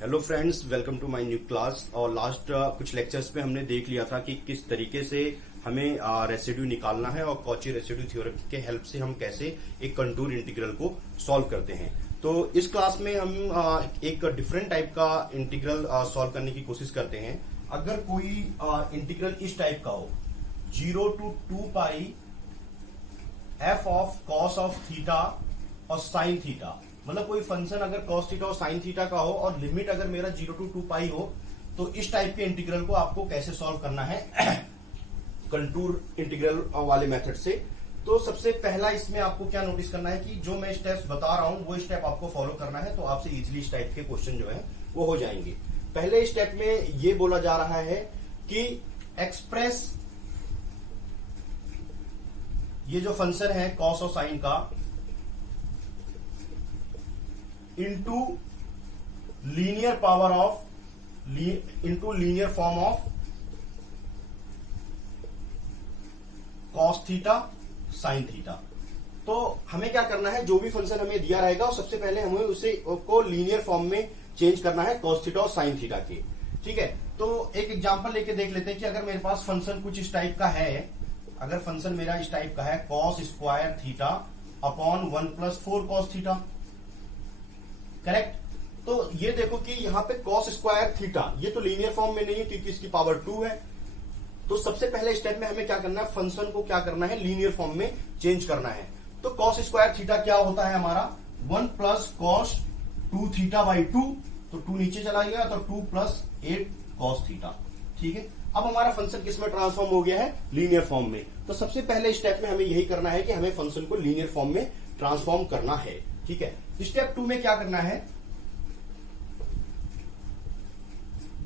Hello friends, welcome to my new class. और last कुछ lectures में हमने देख लिया था कि किस तरीके से हमें रेसिड्यू निकालना है और कॉची रेसिड्यू थ्योरम के हेल्प से हम कैसे एक कंटूर इंटीग्रल को सॉल्व करते हैं। तो इस क्लास में हम एक डिफरेंट टाइप का इंटीग्रल सॉल्व करने की कोशिश करते हैं। अगर कोई इंटीग्रल इस टाइप का हो 0 to 2 pi F of cos of theta और साइन थीटा, मतलब कोई फंक्शन अगर कॉस थीटा और साइन थीटा का हो और लिमिट अगर मेरा 0 to 2 पाई हो, तो इस टाइप के इंटीग्रल को आपको कैसे सॉल्व करना है कंटूर इंटीग्रल वाले मेथड से। तो सबसे पहला इसमें आपको क्या नोटिस करना है कि जो मैं स्टेप्स बता रहा हूं वो स्टेप आपको फॉलो करना है, तो आपसे इजीली इस टाइप के क्वेश्चन जो है वो हो जाएंगे। पहले स्टेप में ये बोला जा रहा है कि एक्सप्रेस ये जो फंक्शन है कॉस और साइन का into linear power of into linear form of cos theta sine theta. तो हमें क्या करना है, जो भी फंक्शन हमें दिया रहेगा सबसे पहले हमें उसे को लीनियर फॉर्म में चेंज करना है कॉस थीटा और साइन थीटा के। ठीक है, तो एक एग्जांपल लेके देख लेते हैं कि अगर मेरे पास फंक्शन कुछ इस टाइप का है, अगर फंक्शन मेरा इस टाइप का है cos square theta upon 1+4 cos theta, correct. तो ये देखो कि यहाँ पे कॉस स्क्वायर थीटा ये तो लीनियर फॉर्म में नहीं है क्योंकि इसकी पावर 2 है। तो सबसे पहले स्टेप में हमें क्या करना है, फंक्शन को क्या करना है, लीनियर फॉर्म में चेंज करना है। तो कॉस स्क्वायर थीटा क्या होता है हमारा 1 + cos 2 थीटा बाई 2, तो 2 नीचे चला गया तो 2 + 8 cos थीटा। ठीक है, अब हमारा फंक्शन किस में ट्रांसफॉर्म हो गया है, लीनियर फॉर्म में। तो सबसे पहले स्टेप में हमें यही करना है कि हमें फंक्शन को लीनियर फॉर्म में ट्रांसफॉर्म करना है। ठीक है, स्टेप 2 में क्या करना है,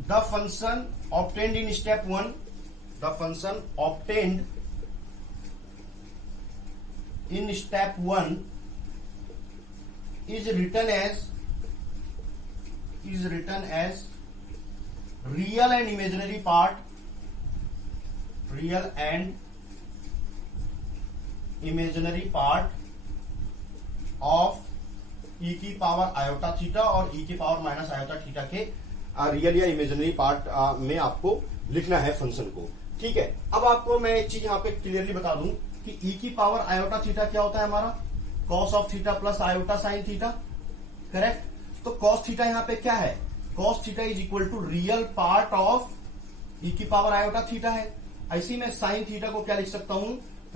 the function obtained in step 1, the function obtained in step 1 is written as real and imaginary part, real and imaginary part of e की पावर आयोटा थीटा और e की पावर माइनस आयोटा थीटा के real या imaginary part में आपको लिखना है function को। ठीक है, अब आपको मैं एक चीज यहाँ पे क्लियरली बता दूं कि e की पावर आयोटा थीटा क्या होता है हमारा cos of theta plus iota sine theta, correct. तो कॉस थीटा यहाँ पे क्या है, cos theta is equal to real part of e की पावर आयोटा थीटा है। ऐसे में साइन थीटा को क्या लिख सकता हूं,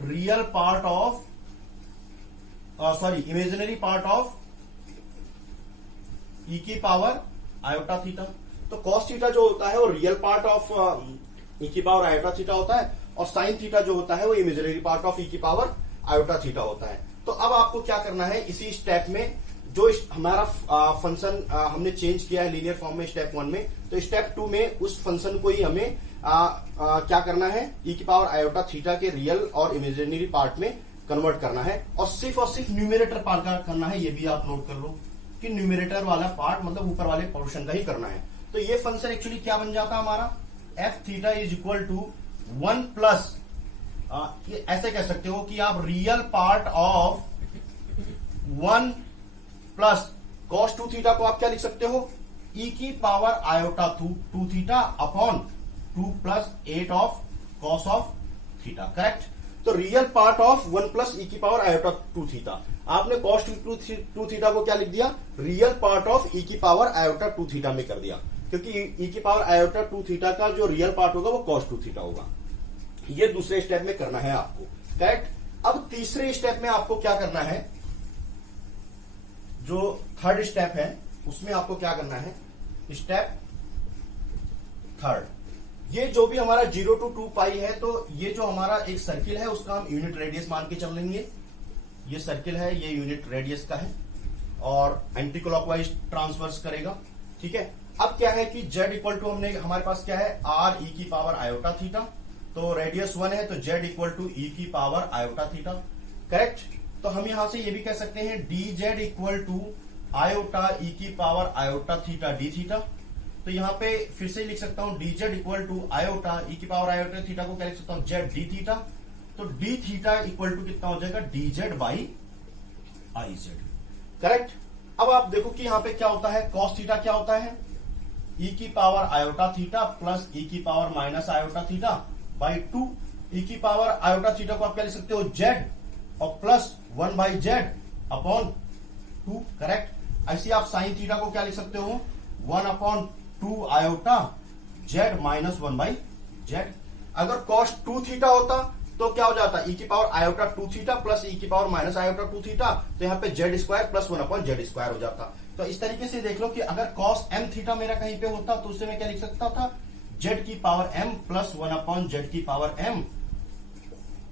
real part of imaginary part of e की पावर आयोटा थीटा। तो कॉस थीटा जो होता है वो रियल पार्ट ऑफ e की पावर आयोटा थीटा होता है और साइन थीटा जो होता है वो इमेजिनरी पार्ट ऑफ e की पावर आयोटा थीटा होता है। तो अब आपको क्या करना है, इसी स्टेप में जो हमारा फंक्शन हमने चेंज किया है लीनियर फॉर्म में स्टेप 1 में, तो स्टेप 2 में उस फंक्शन को ही हमें क्या करना है, e की पावर आयोटा थीटा के रियल और इमेजिनरी पार्ट में कन्वर्ट करना है और सिर्फ न्यूमेरेटर पार्ट का करना है। ये भी आप नोट कर लो कि न्यूमेरेटर वाला पार्ट मतलब ऊपर वाले पोर्शन का ही करना है। तो ये फंक्शन एक्चुअली क्या बन जाता है हमारा, F theta is equal to 1 plus, ये ऐसे कह सकते हो कि आप real part of 1 plus cos 2 theta को आप क्या लिख सकते हो, e की power iota 2 theta upon 2 + 8 of cos of theta, correct. तो रियल पार्ट ऑफ 1 + e की पावर आयोटा 2 थीटा, आपने कॉस 2 थीटा को क्या लिख दिया, रियल पार्ट ऑफ e की पावर आयोटा 2 थीटा में कर दिया, क्योंकि e की पावर आयोटा 2 थीटा का जो रियल पार्ट होगा वो कॉस 2 थीटा होगा। ये दूसरे स्टेप में करना है आपको, करेक्ट। अब तीसरे स्टेप में आपको क्या करना है, जो थर्ड स्टेप है उसमें आपको क्या करना है, स्टेप थर्ड, ये जो भी हमारा 0 to 2 पाई है, तो ये जो हमारा एक सर्किल है उसका हम यूनिट रेडियस मान के चल लेंगे। ये सर्किल है, ये यूनिट रेडियस का है और एंटी क्लॉकवाइज ट्रांसवर्स करेगा। ठीक है, अब क्या है कि z इक्वल टू हमारे पास क्या है, r e की पावर आयोटा थीटा, तो रेडियस 1 है तो z इक्वल टू e की पावर आयोटा थीटा, करेक्ट। तो हम यहां से ये भी कह सकते हैं dz equal to iota e की power iota theta D theta. तो यहां पे फिर से लिख सकता हूं dz equal to iota e की पावर आयोटा थीटा को क्या लिख सकता हूं, z डी थीटा। तो डी थीटा इक्वल टू कितना हो जाएगा, dz by I Z, correct. अब आप देखो कि यहां पे क्या होता है, कॉस थीटा क्या होता है, ई की पावर आयोटा थीटा प्लस ई की power minus iota theta by 2। ई की पावर आयोटा थीटा को आप क्या लिख सकते हो, जेड, और plus 1 by Z upon 2, correct. ऐसे आप साइन थीटा को क्या लिख सकते हो, 1 upon 2 iota Z minus 1 by Z. अगर कॉस 2 थीटा होता तो क्या हो जाता, ई की पावर आयोटा 2 थीटा प्लस ई की पावर माइनस आयोटा 2 थीटा, तो यहाँ पे Z square plus 1 upon Z square हो जाता। तो इस तरीके से देख लो कि अगर कॉस एम थीटा मेरा कहीं पे होता तो उससे मैं क्या लिख सकता था, जेड की power M plus 1 upon Z की पावर एम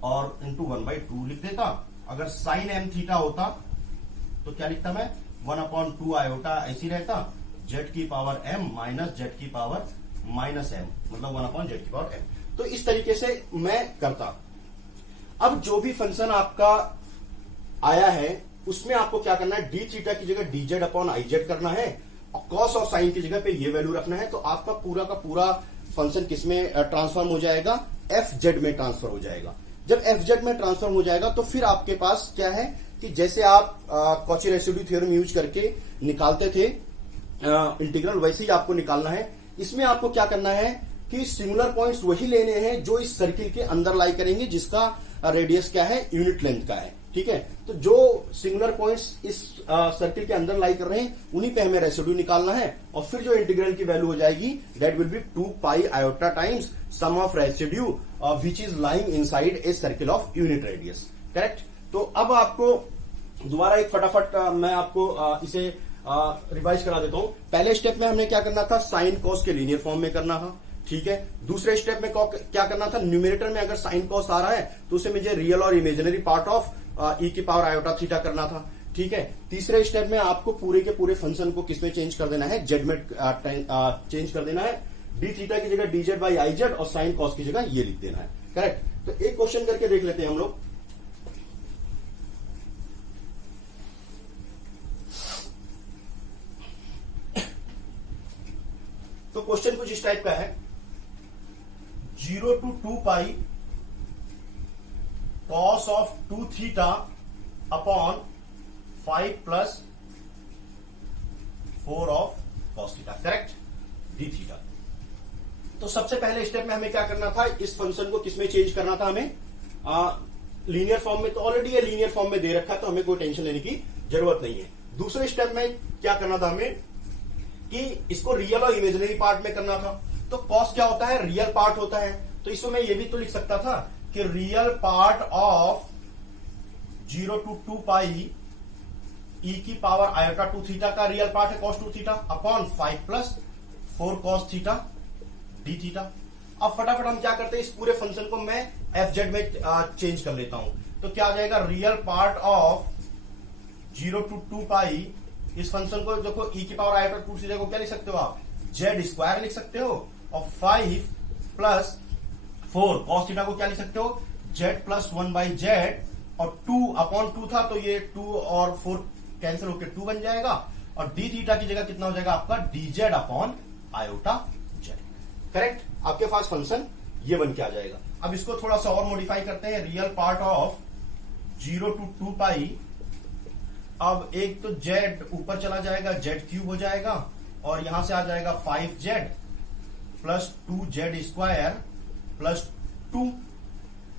और इंटू 1/2 लिख देता। अगर साइन एम थीटा होता तो क्या लिखता मैं, 1 अपॉन 2 आयोटा ऐसी रहता, जेड की पावर एम माइनस जेड की पावर माइनस एम, मतलब 1 अपॉन जेड की पावर एम। तो इस तरीके से मैं करता। अब जो भी फंक्शन आपका आया है उसमें आपको क्या करना है, डी थीटा की जगह D Z upon I Z करना है और कॉस और साइन की जगह पे ये वैल्यू रखना है। तो आपका पूरा का पूरा फंक्शन किसमें ट्रांसफॉर्म हो जाएगा, एफ जेड में ट्रांसफर हो जाएगा। जब एफ जेड में ट्रांसफॉर्म हो जाएगा तो फिर आपके पास क्या है कि जैसे आप कॉची रेसिड्यू थ्योरम यूज करके निकालते थे इंटीग्रल, वैसे ही आपको निकालना है। इसमें आपको क्या करना है कि सिंगुलर पॉइंट्स वही लेने हैं जो इस सर्किल के अंदर लाई करेंगे, जिसका रेडियस क्या है, यूनिट लेंथ का है, ठीक है। तो जो सिंगुलर पॉइंट्स इस सर्किल के अंदर लाई कर रहे हैं उन्हीं पे हमें रेसिड्यू निकालना है, और फिर जो इंटीग्रल की वैल्यू हो जाएगी that will be 2 pi iota times sum of residue which is lying inside a circle of unit radius, correct. तो अब आपको दोबारा एक फटाफट मैं आपको इसे रिवाइज करा देता हूं। पहले स्टेप में हमने क्या करना था, साइन कॉस के लीनियर फॉर्म में करना था, ठीक है। दूसरे स्टेप में क्या करना था, न्यूमरेटर में अगर साइन कॉस आ रहा है तो उसे मुझे रियल और इमेजिनरी पार्ट ऑफ ई की पावर आयोटा थीटा करना था, ठीक है। तीसरे स्टेप में आपको पूरे के पूरे फंक्शन को किसमें चेंज कर देना है, जेड में चेंज कर देना है। डी थीटा की जगह D Z by I Z और साइन कॉस की जगह ये लिख देना है, करेक्ट। तो एक क्वेश्चन करके देख लेते हैं हम लोग। तो क्वेश्चन कुछ इस टाइप का है, 0 to 2 pi cos of 2 theta upon 5 plus 4 of cos theta, correct, D theta. तो सबसे पहले स्टेप में हमें क्या करना था, इस फंक्शन को किसमें चेंज करना था हमें, लीनियर फॉर्म में। तो ऑलरेडी ये लीनियर फॉर्म में दे रखा है तो हमें कोई टेंशन लेने की जरूरत नहीं है। दूसरे स्टेप में क्या करना था हमें कि इसको रियल और इमेजिनरी पार्ट में करना था। तो कॉस क्या होता है, रियल पार्ट होता है। तो इसमें मैं ये भी तो लिख सकता था कि रियल पार्ट ऑफ 0 to 2 पाई ई की पावर आयोटा 2 थीटा का रियल पार्ट है cos 2 theta upon 5 plus 4 cos theta D theta. अब फटाफट हम क्या करते हैं, इस पूरे फंक्शन को मैं एफ जेड में चेंज कर लेता हूं। तो क्या आ जाएगा, रियल पार्ट ऑफ 0 to 2 पाई, इस फंक्शन को देखो ई की पावर आयोटा 2 थीटा को क्या लिख सकते हो आप, जेड स्क्वायर लिख सकते हो, और 5 प्लस 4 कॉस थीटा को क्या लिख सकते हो, जेड प्लस 1 बाई जेड, और 2 अपॉन 2 था तो ये 2 और 4 कैंसिल होकर 2 बन जाएगा, और डी थीटा की जगह कितना हो जाएगा आपका, D Z upon iota Z, correct. आपके पास फंक्शन ये बन के आ जाएगा। अब इसको थोड़ा सा और मॉडिफाई करते हैं, रियल पार्ट ऑफ 0 to 2 पाई, अब एक तो जेड ऊपर चला जाएगा, जेड क्यूब हो जाएगा, और यहां से आ जाएगा 5z plus 2z square plus 2,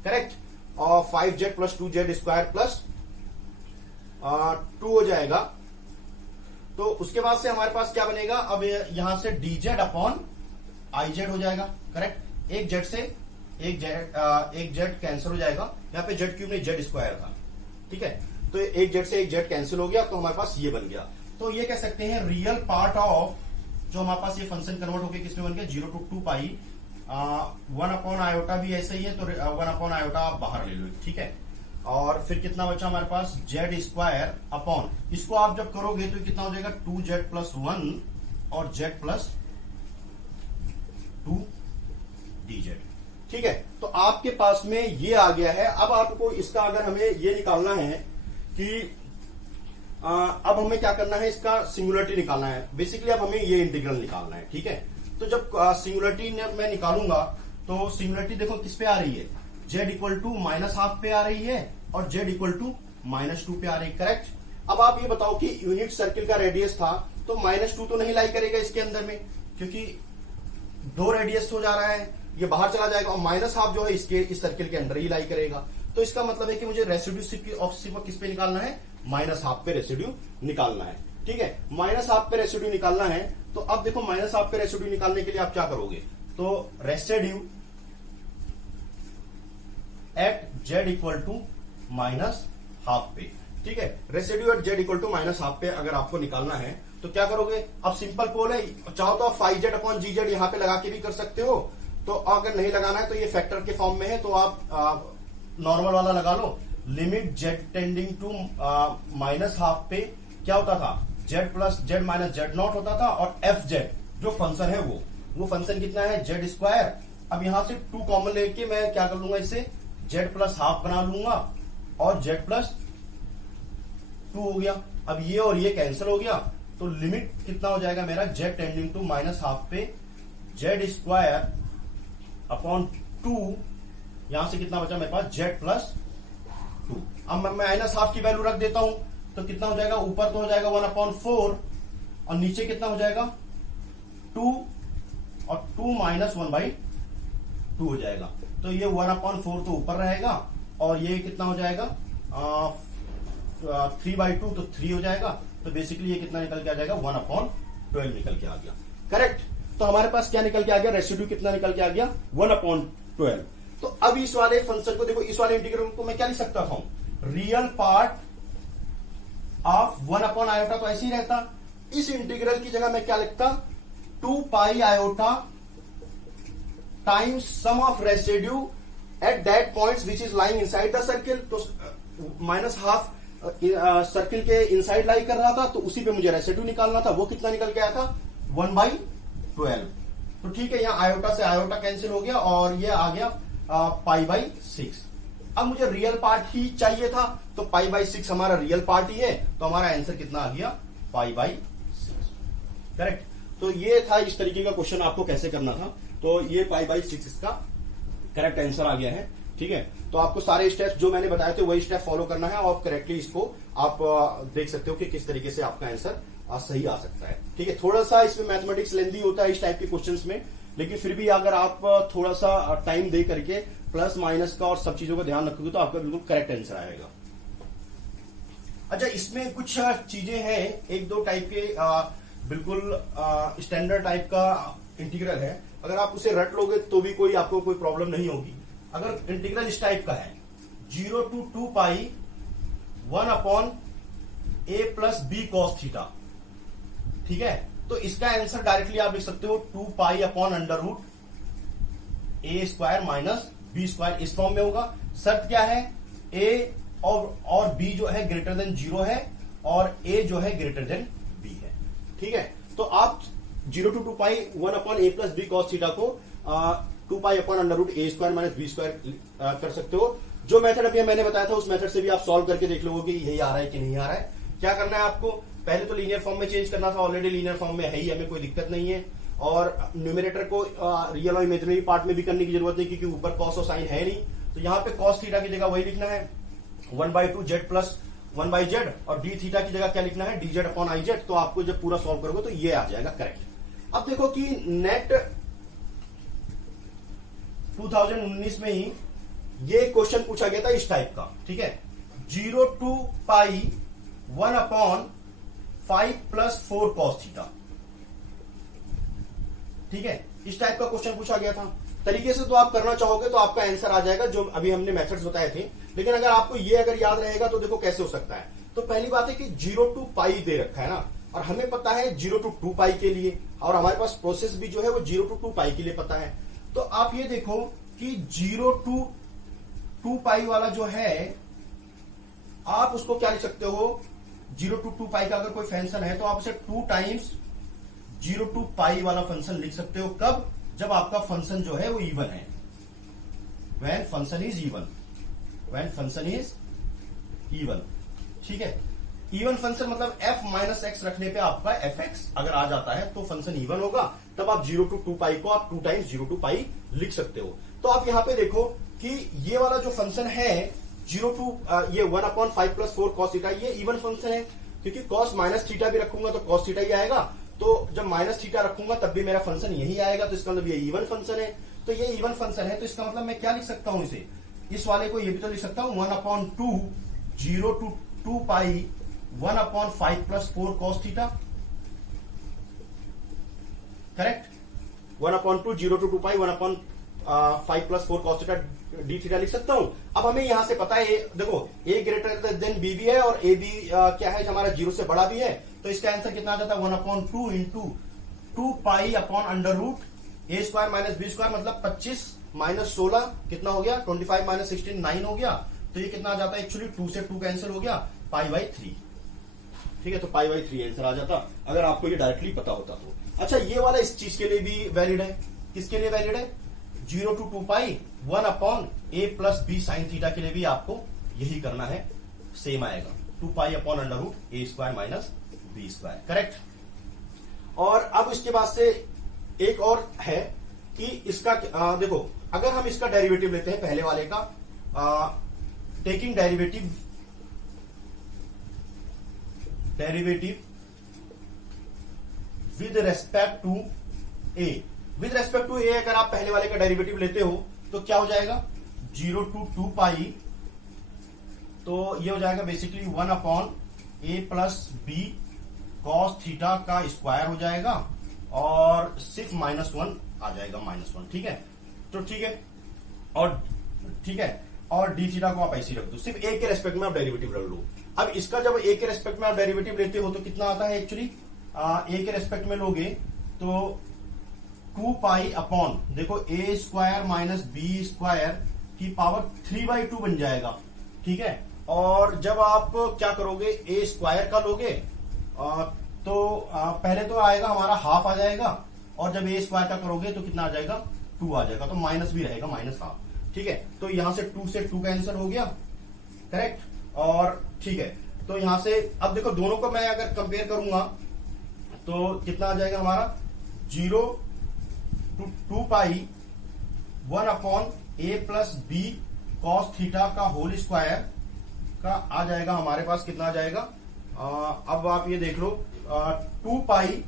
correct, और 5z plus 2z square plus 2 हो जाएगा। तो उसके बाद से हमारे पास क्या बनेगा, अब यहां से dz अपॉन iz हो जाएगा, करेक्ट। एक जेड से एक जेड कैंसिल हो जाएगा, यहां पे जेड क्यूब नहीं जेड स्क्वायर था, ठीक है। तो एक जेड से एक जेड कैंसिल हो गया, तो हमारे पास ये बन गया। तो ये कह सकते हैं रियल पार्ट ऑफ, जो हमारे पास ये फंक्शन कन्वर्ट होकर किसमें बन गया, 0 to 2 पाई 1 अपॉन आयोटा भी ऐसा ही है, तो 1 अपॉन आयोटा आप बाहर ले लो, ठीक है। और फिर कितना बचा हमारे पास, जेड स्क्वायर अपॉन, इसको आप जब करोगे तो कितना हो जाएगा, 2z प्लस 1 और z प्लस 2 dz, ठीक है। तो आपके पास में ये आ गया है। अब आपको इसका अगर हमें ये निकालना है कि अब हमें क्या करना है, इसका सिंगुलरिटी निकालना है। बेसिकली अब हमें ये इंटीग्रल निकालना है, ठीक है। तो जब सिंगुलरिटी मैं निकालूंगा तो सिंगुलरिटी देखो किस पे आ रही है, z इक्वल टू -12 पे आ रही है और z इक्वल टू -2 पे आ रही है, करेक्ट। अब आप ये बताओ कि यूनिट सर्किल का रेडियस था तो -2 तो नहीं लाई करेगा इसके अंदर में, क्योंकि 2 रेडियस हो जा रहा है, ये बाहर चला जाएगा और माइनस हाफ जो है इसके इस सर्किल के अंदर ही लाई करेगा। तो इसका मतलब है कि मुझे रेसिड्यू सिर्फ किस पे निकालना है, माइनस हाफ पे रेसिड्यू निकालना है। ठीक है, माइनस हाफ पे रेसिड्यू निकालना है। तो अब देखो माइनस हाफ पे रेसिड्यू निकालने के लिए आप क्या करोगे, तो residue at Z equal to minus half पे। ठीक है, residue at Z equal to minus half पे अगर आपको निकालना है तो क्या करोगे, अब सिंपल पोल है, चाहो तो आप फाई जेड अपॉन जी जेड यहां पे लगा के भी कर सकते हो। तो अगर नहीं लगाना है तो ये फैक्टर के फॉर्म में है, तो आप नॉर्मल वाला लगा लो। Limit Z tending to minus half पे क्या होता था, Z plus Z minus Z not होता था, और एफ जेड जो फंक्शन है वो फंक्शन कितना है, जेड स्क्वायर। अब यहां से 2 कॉमन लेके मैं क्या कर लूंगा, इसे जेड प्लस हाफ बना लूंगा और जेड प्लस 2 हो गया। अब ये और ये कैंसिल हो गया, तो लिमिट कितना हो जाएगा मेरा, Z tending to minus half पे जेड स्क्वायर अपॉन 2, यहां से कितना बचा मेरे पास, जेड प्लस 2। अब मैं माइनस हाफ की वैल्यू रख देता हूं, तो कितना हो जाएगा, ऊपर तो हो जाएगा 1/4 और नीचे कितना हो जाएगा 2, और 2 माइनस 1/2 हो जाएगा। तो ये 1/4 तो ऊपर रहेगा, और ये कितना हो जाएगा 3/2, तो 3 हो जाएगा। तो बेसिकली ये कितना निकल के आ जाएगा, 1/12 निकल के आ गया। करेक्ट, तो हमारे पास क्या निकल के आ गया, रेसिड्यू कितना निकल के आ गया, 1/12। तो अब इस वाले फंक्शन को देखो, इस वाले इंटीग्रल को मैं क्या लिख सकता हूं, रियल पार्ट ऑफ 1/i तो ऐसे ही रहता। इस इंटीग्रल की जगह मैं क्या लिखता, 2 pi iota times sum of residue at that points which is lying inside the circle. तो माइनस हाफ सर्किल के इनसाइड लाई कर रहा था, तो उसी पे मुझे रेसिड्यू निकालना था। वो कितना निकल के आया था, 1/12। तो ठीक है, यहां आयोटा से आयोटा कैंसिल हो गया और ये आ गया π/6। अब मुझे रियल पार्ट ही चाहिए था, तो π/6 हमारा रियल पार्ट ही है, तो हमारा आंसर कितना आ गया, π/6। करेक्ट, तो ये था, इस तरीके का क्वेश्चन आपको कैसे करना था। तो ये π/6 इसका करेक्ट आंसर आ गया है। ठीक है, तो आपको सारे स्टेप्स जो मैंने बताए थे वही स्टेप फॉलो करना है, और करेक्टली इसको आप देख सकते हो कि किस तरीके से आपका आंसर सही आ सकता है। ठीक है, थोड़ा सा इसमें मैथमेटिक्स लेंदी होता है इस टाइप के क्वेश्चंस में, लेकिन फिर भी अगर आप थोड़ा सा टाइम दे करके प्लस माइनस का और सब चीजों का ध्यान रखोगे तो आपका बिल्कुल करेक्ट आंसर आएगा। अच्छा, इसमें कुछ चीजें हैं, 1-2 टाइप के बिल्कुल स्टैंडर्ड टाइप का इंटीग्रल है। अगर आप उसे रट लोगे तो भी कोई आपको कोई प्रॉब्लम नहीं होगी। अगर इंटीग्रल इस टाइप का है, 0 to 2 pi 1/a plus B cos theta. ठीक है, तो इसका आंसर डायरेक्टली आप लिख सकते हो 2 pi upon √a square minus B square, इस फॉर्म में होगा। शर्त क्या है, a और b जो है ग्रेटर देन 0 है, और a जो है ग्रेटर देन b है। ठीक है, तो आप 0 to 2 pi 1/a plus B cos theta को 2 pi upon √a square minus B square कर सकते हो। जो मेथड अभी मैंने बताया था उस मेथड से भी आप सॉल्व करके देख लोगे कि यही आ रहा है कि नहीं आ रहा है। क्या करना है आपको, पहले तो लीनियर फॉर्म में चेंज करना था, ऑलरेडी लीनियर फॉर्म में है ही, हमें कोई दिक्कत नहीं है। और न्यूमरेटर को रियल और इमेजिनरी पार्ट में भी करने की जरूरत नहीं, क्योंकि ऊपर कॉस और साइन है नहीं। तो यहाँ पे कॉस थीटा की जगह वही लिखना है, 1/2 जेड प्लस 1/z, और डी थीटा की जगह क्या लिखना है, dz अपॉन iz। तो आपको जब पूरा सॉल्व करोगे तो ये आ जाएगा करेक्ट। अब देखो कि नेट 2019 में ही ये क्वेश्चन पूछा गया था इस टाइप का। ठीक है, 0 to pi 1/5 plus 4 cos theta. ठीक है, इस टाइप का क्वेश्चन पूछा गया था। तरीके से तो आप करना चाहोगे तो आपका आंसर आ जाएगा, जो अभी हमने मेथड्स बताए थे। लेकिन अगर आपको ये अगर याद रहेगा तो देखो कैसे हो सकता है। तो पहली बात है कि 0 to पाई दे रखा है ना, और हमें पता है 0 to 2 पाई के लिए, और हमारे पास प्रोसेस भी जो है वो 0 to 2 पाई के लिए पता है। तो आप ये देखो कि 0 to 2 पाई वाला जो है, आप उसको क्या लिख सकते हो, 0 to 2 पाई का अगर कोई फंक्शन है तो आप उसे 2 टाइम्स 0 to पाई वाला फंक्शन लिख सकते हो। कब, जब आपका फंक्शन जो है वो इवन है, when function is even, when function is even. ठीक है, इवन फंक्शन मतलब f माइनस एक्स रखने पे आपका fx अगर आ जाता है तो फंक्शन इवन होगा, तब आप 0 to 2 पाई को आप 2 टाइम्स 0 to पाई लिख सकते हो। तो आप यहां पे देखो कि ये वाला जो फंक्शन है 0 to ये 1/5 प्लस 4 कॉस थीटा, ये इवन फंक्शन है, क्योंकि कॉस माइनस थीटा भी रखूंगा तो कॉस थीटा ही आएगा। तो जब माइनस थीटा रखूंगा तब भी मेरा फंक्शन यही आएगा, तो इसका मतलब ये इवन फंक्शन है। तो ये इवन फंक्शन है, तो इसका मतलब मैं क्या लिख सकता हूं इसे, इस वाले को ये भी तो लिख सकता हूं 1/2 0 to 2 pi 1/5 + 4 cos theta, correct. 1/2 0 to 2 pi 1/5 + 4 cos theta D theta लिख सकता हूं। अब हमें यहां से पता है, देखो a ग्रेटर देन b भी है और a भी क्या है हमारा 0 से बड़ा भी है, तो इसका आंसर कितना आ जाता है 1/2 into 2 pi upon under root a square minus b square, मतलब 25 माइनस 16 कितना हो गया 25 माइनस 16 9 हो गया। तो ये कितना आ जाता है, एक्चुअली 2 से 2 कैंसिल हो गया, π/3। ठीक है, तो π/3 आंसर आ जाता अगर आपको ये डायरेक्टली पता होता तो। अच्छा, ये वाला इस चीज के लिए भी वैलिड है, किसके लिए वैलिड है, 0 to 2 pi 1/a + b sin theta के लिए भी आपको यही करना है, सेम आएगा 2 pi upon under root a square minus b square, correct. और अब इसके बाद से एक और है कि इसका देखो, अगर हम इसका डेरिवेटिव लेते हैं पहले वाले का, taking derivative with respect to a, with respect to a अगर आप पहले वाले का डेरिवेटिव लेते हो तो क्या हो जाएगा 0 to 2 पाई, तो ये हो जाएगा basically 1/a + b cos theta का स्क्वायर हो जाएगा और सिर्फ -1 आ जाएगा, -1। ठीक है, तो ठीक है, और ठीक है, और डी थीटा को आप ऐसे रख दो, सिर्फ a के रेस्पेक्ट में आप डेरिवेटिव रख लो। अब इसका जब a के रेस्पेक्ट में आप डेरिवेटिव लेते हो तो कितना आता है, एक्चुअली a के रेस्पेक्ट में लोगे तो 2 पाई अपॉन, देखो a square minus b square की पावर 3/2 बन जाएगा। ठीक है, और जब आप क्या करोगे a स्क्वायर का लोगे तो पहले तो आएगा हमारा हाफ आ जाएगा, और जब a स्क्वायर का करोगे तो कितना आ जाएगा 2 आ जाएगा, तो माइनस भी रहेगा -1/2। ठीक है, तो यहां से 2 से 2 कैंसिल हो गया, करेक्ट। और ठीक है, तो यहां से अब देखो दोनों को मैं अगर कंपेयर करूंगा तो कितना आ जाएगा हमारा 0 to 2 pi 1/a + b cos theta का होल स्क्वायर का आ जाएगा हमारे पास, कितना आ जाएगा अब आप ये देख लो 2 pi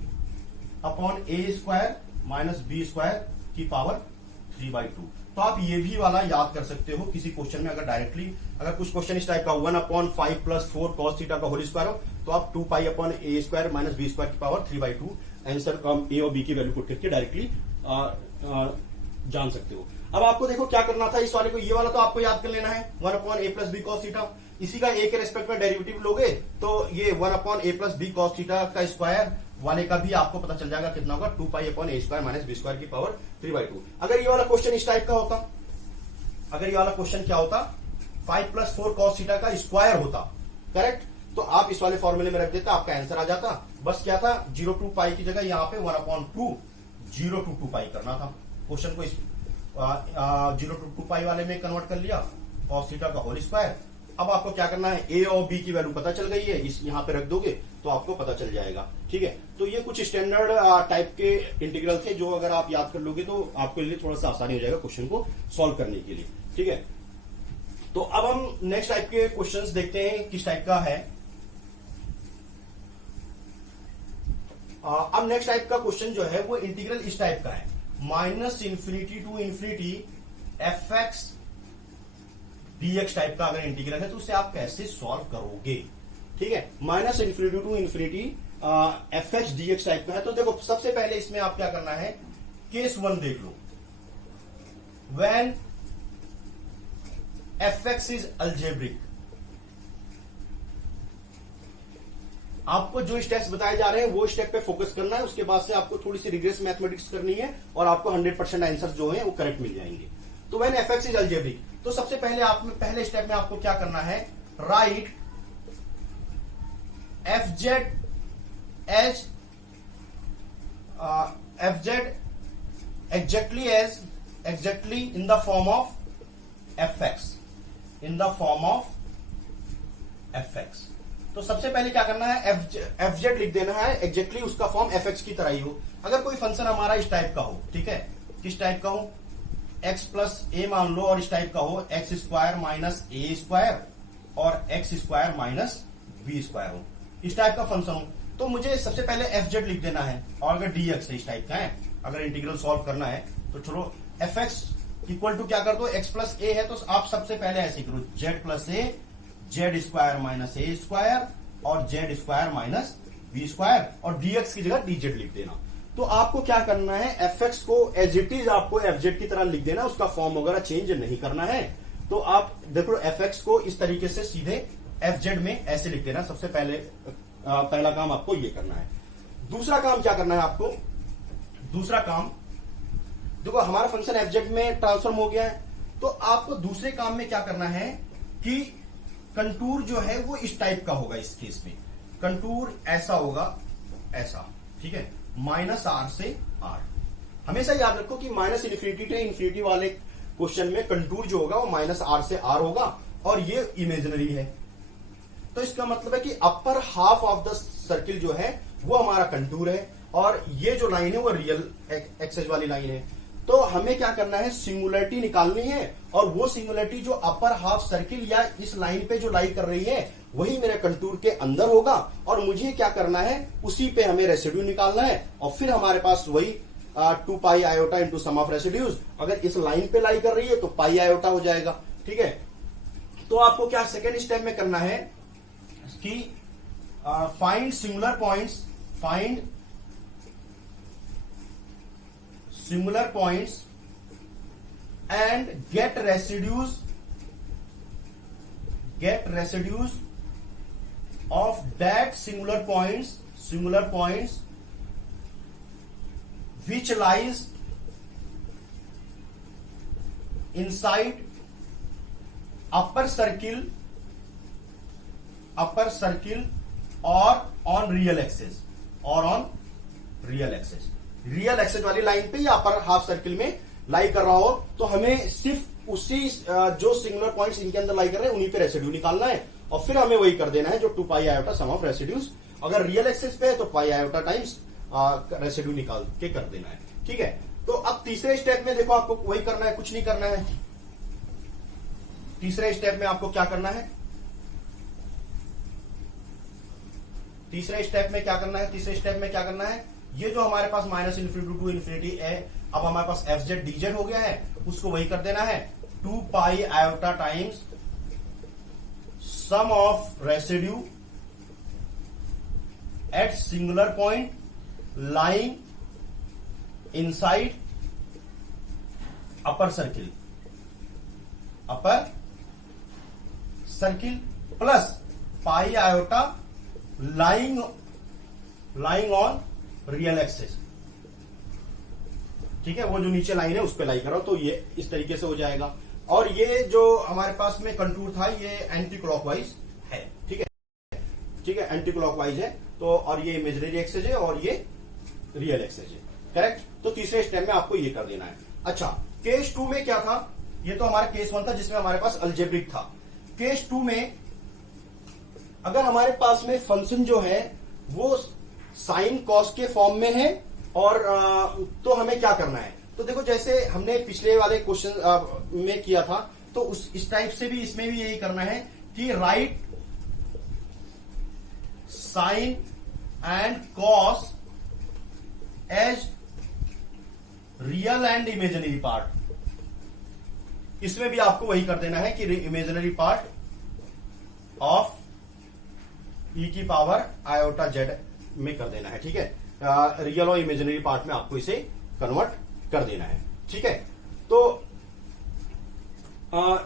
upon a square minus b square की पावर 3/2। तो आप ये भी वाला याद कर सकते हो किसी क्वेश्चन में, अगर डायरेक्टली अगर कुछ क्वेश्चन इस टाइप का 1/5 + 4 cos थीटा का होल स्क्वायर हो तो आप 2 pi upon a square minus b square की पावर 3/2 आंसर a और b की वैल्यू पुट करके डायरेक्टली जान सकते हो। अब आपको देखो क्या करना था, इस वाले को, ये वाला तो आपको याद कर लेना है 1/a + b cos थीटा, इसी का a के रेस्पेक्ट में डेरिवेटिव लोगे तो ये 1/a + b cos थीटा का स्क्वायर वाले का भी आपको पता चल जाएगा कितना होगा 2 pi upon a square minus b square की पावर 3/2। अगर ये वाला क्वेश्चन इस टाइप का होता, अगर ये वाला क्वेश्चन क्या होता 5 + 4 cos थीटा का स्क्वायर होता, करेक्ट, तो आप इस वाले फॉर्मूले में रख देते, आपका आंसर आ जाता। बस क्या था 0 to 2 पाई की जगह यहाँ पे 1/2 0 to 2 पाई करना था, क्वेश्चन को इस 0 to 2 पाई वाले में कन्वर्ट कर लिया cos थीटा का होल स्क्वायर। अब आपको क्या करना है, a और b की वैल्यू पता चल गई है, इस यहाँ पे रख दोगे तो आपको पता चल जाएगा। ठीक है, तो ये कुछ स्टैंडर्ड टाइप के इंटीग्रल थे जो अगर आप याद कर लोगे तो आपके लिए थोड़ा सा आसानी हो जाएगा क्वेश्चन को सॉल्व करने के लिए। ठीक है, तो अब हम नेक्स्ट टाइप के क्वेश्चंस देखते हैं किस टाइप का है। अब नेक्स्ट टाइप का क्वेश्चन जो है वो इंटीग्रल इस टाइप का है, -∞ to ∞ fx dx टाइप का अगर इंटीग्रल है तो उसे आप कैसे सॉल्व करोगे। ठीक है, -∞ to ∞ fx dx टाइप का है। तो देखो सबसे पहले इसमें आप क्या करना है, केस 1 देख लो, व्हेन fx इज अलजेब्रिक। आपको जो स्टेप्स बताए जा रहे हैं वो स्टेप पे फोकस करना है, उसके बाद से आपको थोड़ी सी रिग्रेस मैथमेटिक्स करनी है और आपको 100% आंसर जो है वो करेक्ट मिल जाएंगे। तो व्हेन fx इज अलजेब्रिक, तो सबसे पहले पहले स्टेप में आपको क्या करना है, write fz as fz exactly in the form of fx, in the form of fx। तो सबसे पहले क्या करना है, fz लिख देना है एग्जैक्टली उसका फॉर्म fx की तरह ही हो। अगर कोई फंक्शन हमारा इस टाइप का हो, ठीक है, किस टाइप का हो, x प्लस a मान लो, और इस टाइप का हो x square minus a square और x square minus b square हो, इस टाइप का फंक्शन हो, तो मुझे सबसे पहले एफ जेड लिख देना है, और अगर डी एक्स इस टाइप का है, अगर इंटीग्रल सॉल्व करना है तो चलो एफ एक्स इक्वल टू क्या कर दो, एक्स प्लस ए है तो आप सबसे पहले ऐसे करो, Z plus A, Z square minus A square और Z square minus B square, और डीएक्स की जगह डी जेड लिख देना। तो आपको क्या करना है, एफ एक्स को एज इट इज आपको एफ जेड की तरह लिख देना, उसका फॉर्म वगैरह चेंज नहीं करना है। तो आप देखो एफ एक्स को इस तरीके से सीधे एफ जेड में ऐसे लिख देना। सबसे पहले पहला काम आपको ये करना है। दूसरा काम क्या करना है आपको, दूसरा काम देखो हमारा फंक्शन एफ जेड में ट्रांसफॉर्म हो गया है, तो आपको दूसरे काम में क्या करना है कि कंटूर जो है वो इस टाइप का होगा। इस केस में कंटूर ऐसा होगा, ऐसा, ठीक है, माइनस आर से आर। हमेशा याद रखो कि माइनस इन्फिनिटी से इन्फिनिटी वाले क्वेश्चन में कंटूर जो होगा वो माइनस आर से आर होगा, और ये इमेजिनरी है। तो इसका मतलब है कि upper half of the circle जो है वो हमारा कंटूर है, और ये जो लाइन है वो रियल एक्सेस वाली लाइन है। तो हमें क्या करना है, सिंगुलरिटी निकालनी है, और वो सिंगुलरिटी जो अपर हाफ सर्किल या इस लाइन पे जो लाई कर रही है वही मेरे कंटूर के अंदर होगा, और मुझे क्या करना है, उसी पे हमें रेसिड्यू निकालना है, और फिर हमारे पास वही 2 pi iota into sum of residues. अगर इस लाइन पे लाई कर रही है तो पाई आयोटा हो जाएगा, ठीक है। तो आपको क्या सेकेंड स्टेप में करना है कि find singular points, find similar points and get residues of that singular points which lies inside upper circle or on real axis, real access वाली लाइन पे या अपर हाफ सर्किल में लाई कर रहा हो, तो हमें सिर्फ उसी जो सिंगुलर पॉइंट्स इनके अंदर लाई कर रहे हैं उन्हीं पे रेसिड्यू निकालना है, और फिर हमें वही कर देना है जो 2 pi iota sum of residues. अगर रियल एक्सेस पे है तो पाई आयोटा टाइम्स रेसिड्यू निकाल के कर देना है, ठीक है। तो अब तीसरे स्टेप में देखो आपको वही करना है, कुछ नहीं करना है। तीसरे स्टेप में आपको क्या करना है, तीसरे स्टेप में क्या करना है, ये जो हमारे पास माइनस इन्फिनिटी टू इन्फिनिटी है, अब हमारे पास एफ जेड डी जेड हो गया है, उसको वही कर देना है 2 pi iota times sum of residue at singular point lying inside upper circle plus pi iota lying on real axis, ठीक है। वो जो नीचे लाइन है उस पे लाई करो, तो ये इस तरीके से हो जाएगा। और ये जो हमारे पास में कंटूर था ये एंटी क्लॉकवाइज है, ठीक है, एंटी क्लॉकवाइज है। तो और ये इमेजिनरी एक्सेस है और ये रियल एक्सेस है, करेक्ट। तो तीसरे स्टेप में आपको ये कर देना है। अच्छा, केस 2 में क्या था, ये तो हमारा केस 1 था जिसमें हमारे पास अलजेब्रिक था। केस 2 में अगर हमारे पास में फंक्शन जो है वो साइन कॉस के फॉर्म में है, और तो हमें क्या करना है, तो देखो जैसे हमने पिछले वाले क्वेश्चन में किया था, तो इस टाइप से भी इसमें भी यही करना है कि write sine and cos as real and imaginary part. इसमें भी आपको वही कर देना है कि इमेजिनरी पार्ट ऑफ ई की पावर आयोटा जेड में कर देना है, ठीक है। रियल और इमेजिनरी पार्ट में आपको इसे कन्वर्ट कर देना है, ठीक है। तो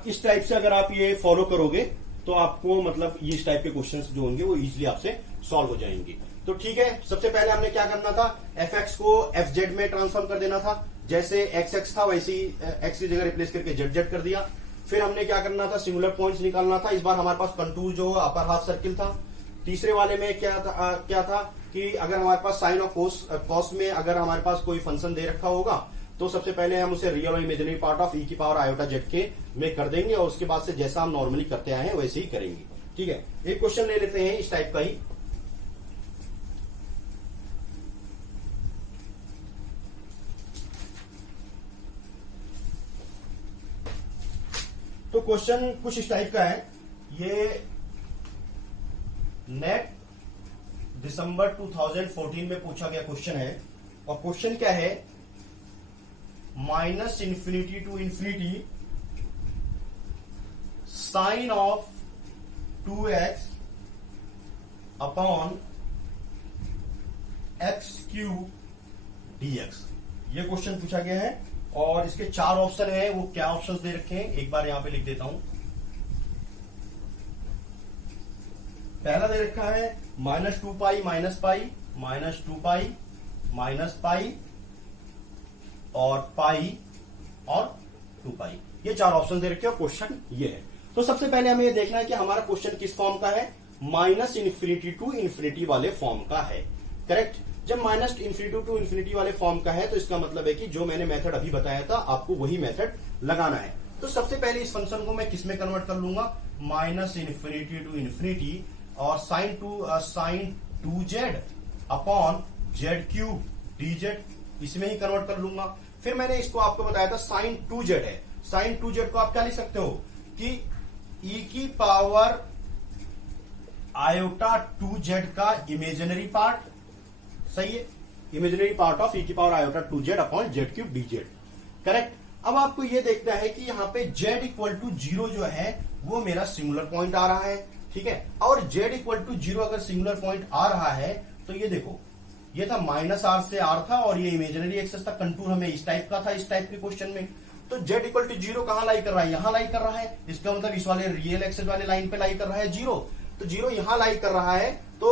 इस टाइप से अगर आप ये फॉलो करोगे तो आपको मतलब ये इस टाइप के क्वेश्चंस जो होंगे वो इजीली आपसे सॉल्व हो जाएंगे। तो ठीक है, सबसे पहले हमने क्या करना था, एफ एक्स को एफ जेड में ट्रांसफॉर्म कर देना था। जैसे एक्स एक्स था वैसे ही एक्स की जगह रिप्लेस करके जेड जेड कर दिया। फिर हमने क्या करना था, सिंगुलर पॉइंट्स निकालना था। इस बार हमारे पास कंटूर जो अपर हाफ सर्किल था। तीसरे वाले में क्या था कि अगर हमारे पास साइन और कॉस में अगर हमारे पास कोई फंक्शन दे रखा होगा तो सबसे पहले हम उसे रियल और इमेजिनरी पार्ट ऑफ ई की पावर आयोटा जेड के में कर देंगे, और उसके बाद से जैसा हम नॉर्मली करते आए हैं वैसे ही करेंगे, ठीक है। एक क्वेश्चन ले लेते हैं इस टाइप का ही। तो क्वेश्चन कुछ इस टाइप का है, ये नेट दिशा दिसंबर 2014 में पूछा गया क्वेश्चन है, और क्वेश्चन क्या है, minus infinity to infinity sine of 2x upon x cube dx, ये क्वेश्चन पूछा गया है। और इसके 4 ऑप्शन है, वो क्या ऑप्शन दे रखे हैं एक बार यहां पे लिख देता हूं। पहला दे रखा है -2 pi minus pi, -2 pi minus pi और पाई और 2 पाई, ये 4 ऑप्शन दे रखे हैं। क्वेश्चन ये है। तो सबसे पहले हमें ये देखना है कि हमारा क्वेश्चन किस फॉर्म का है, माइनस इन्फिनिटी टू इन्फिनिटी वाले फॉर्म का है। करेक्ट। जब माइनस इन्फिनिटी टू इन्फिनिटी वाले फॉर्म का है तो इसका मतलब है कि जो मैंने मेथड अभी बताया था आपको वही मेथड लगाना है। तो सबसे पहले इस फंक्शन को मैं किसमें कन्वर्ट कर लूंगा, माइनस इन्फिनिटी टू इन्फिनिटी और sine 2z upon z cube dz, इसमें ही कन्वर्ट कर लूंगा। फिर मैंने इसको आपको बताया था साइन 2z है, साइन 2z को आप क्या लिख सकते हो कि e की पावर आयोटा 2z का इमेजिनरी पार्ट, सही है, इमेजिनरी पार्ट ऑफ e की power iota 2z upon z cube dz। Correct. अब आपको यह देखना है कि यहाँ पे z इक्वल टू 0 जो है वो मेरा सिंगुलर पॉइंट आ रहा है, ठीक है। और z इक्वल टू 0 अगर सिंगुलर पॉइंट आ रहा है तो ये देखो, ये था -r से r था और ये इमेजिनरी एक्सेस था, कंटूर हमें इस टाइप का था इस टाइप के क्वेश्चन में। तो z इक्वल टू 0 कहां लाई कर रहा है, यहां लाई कर रहा है, इसका मतलब इस वाले रियल एक्सेस वाले लाइन पे लाई कर रहा है 0। तो 0 यहां लाई कर रहा है, तो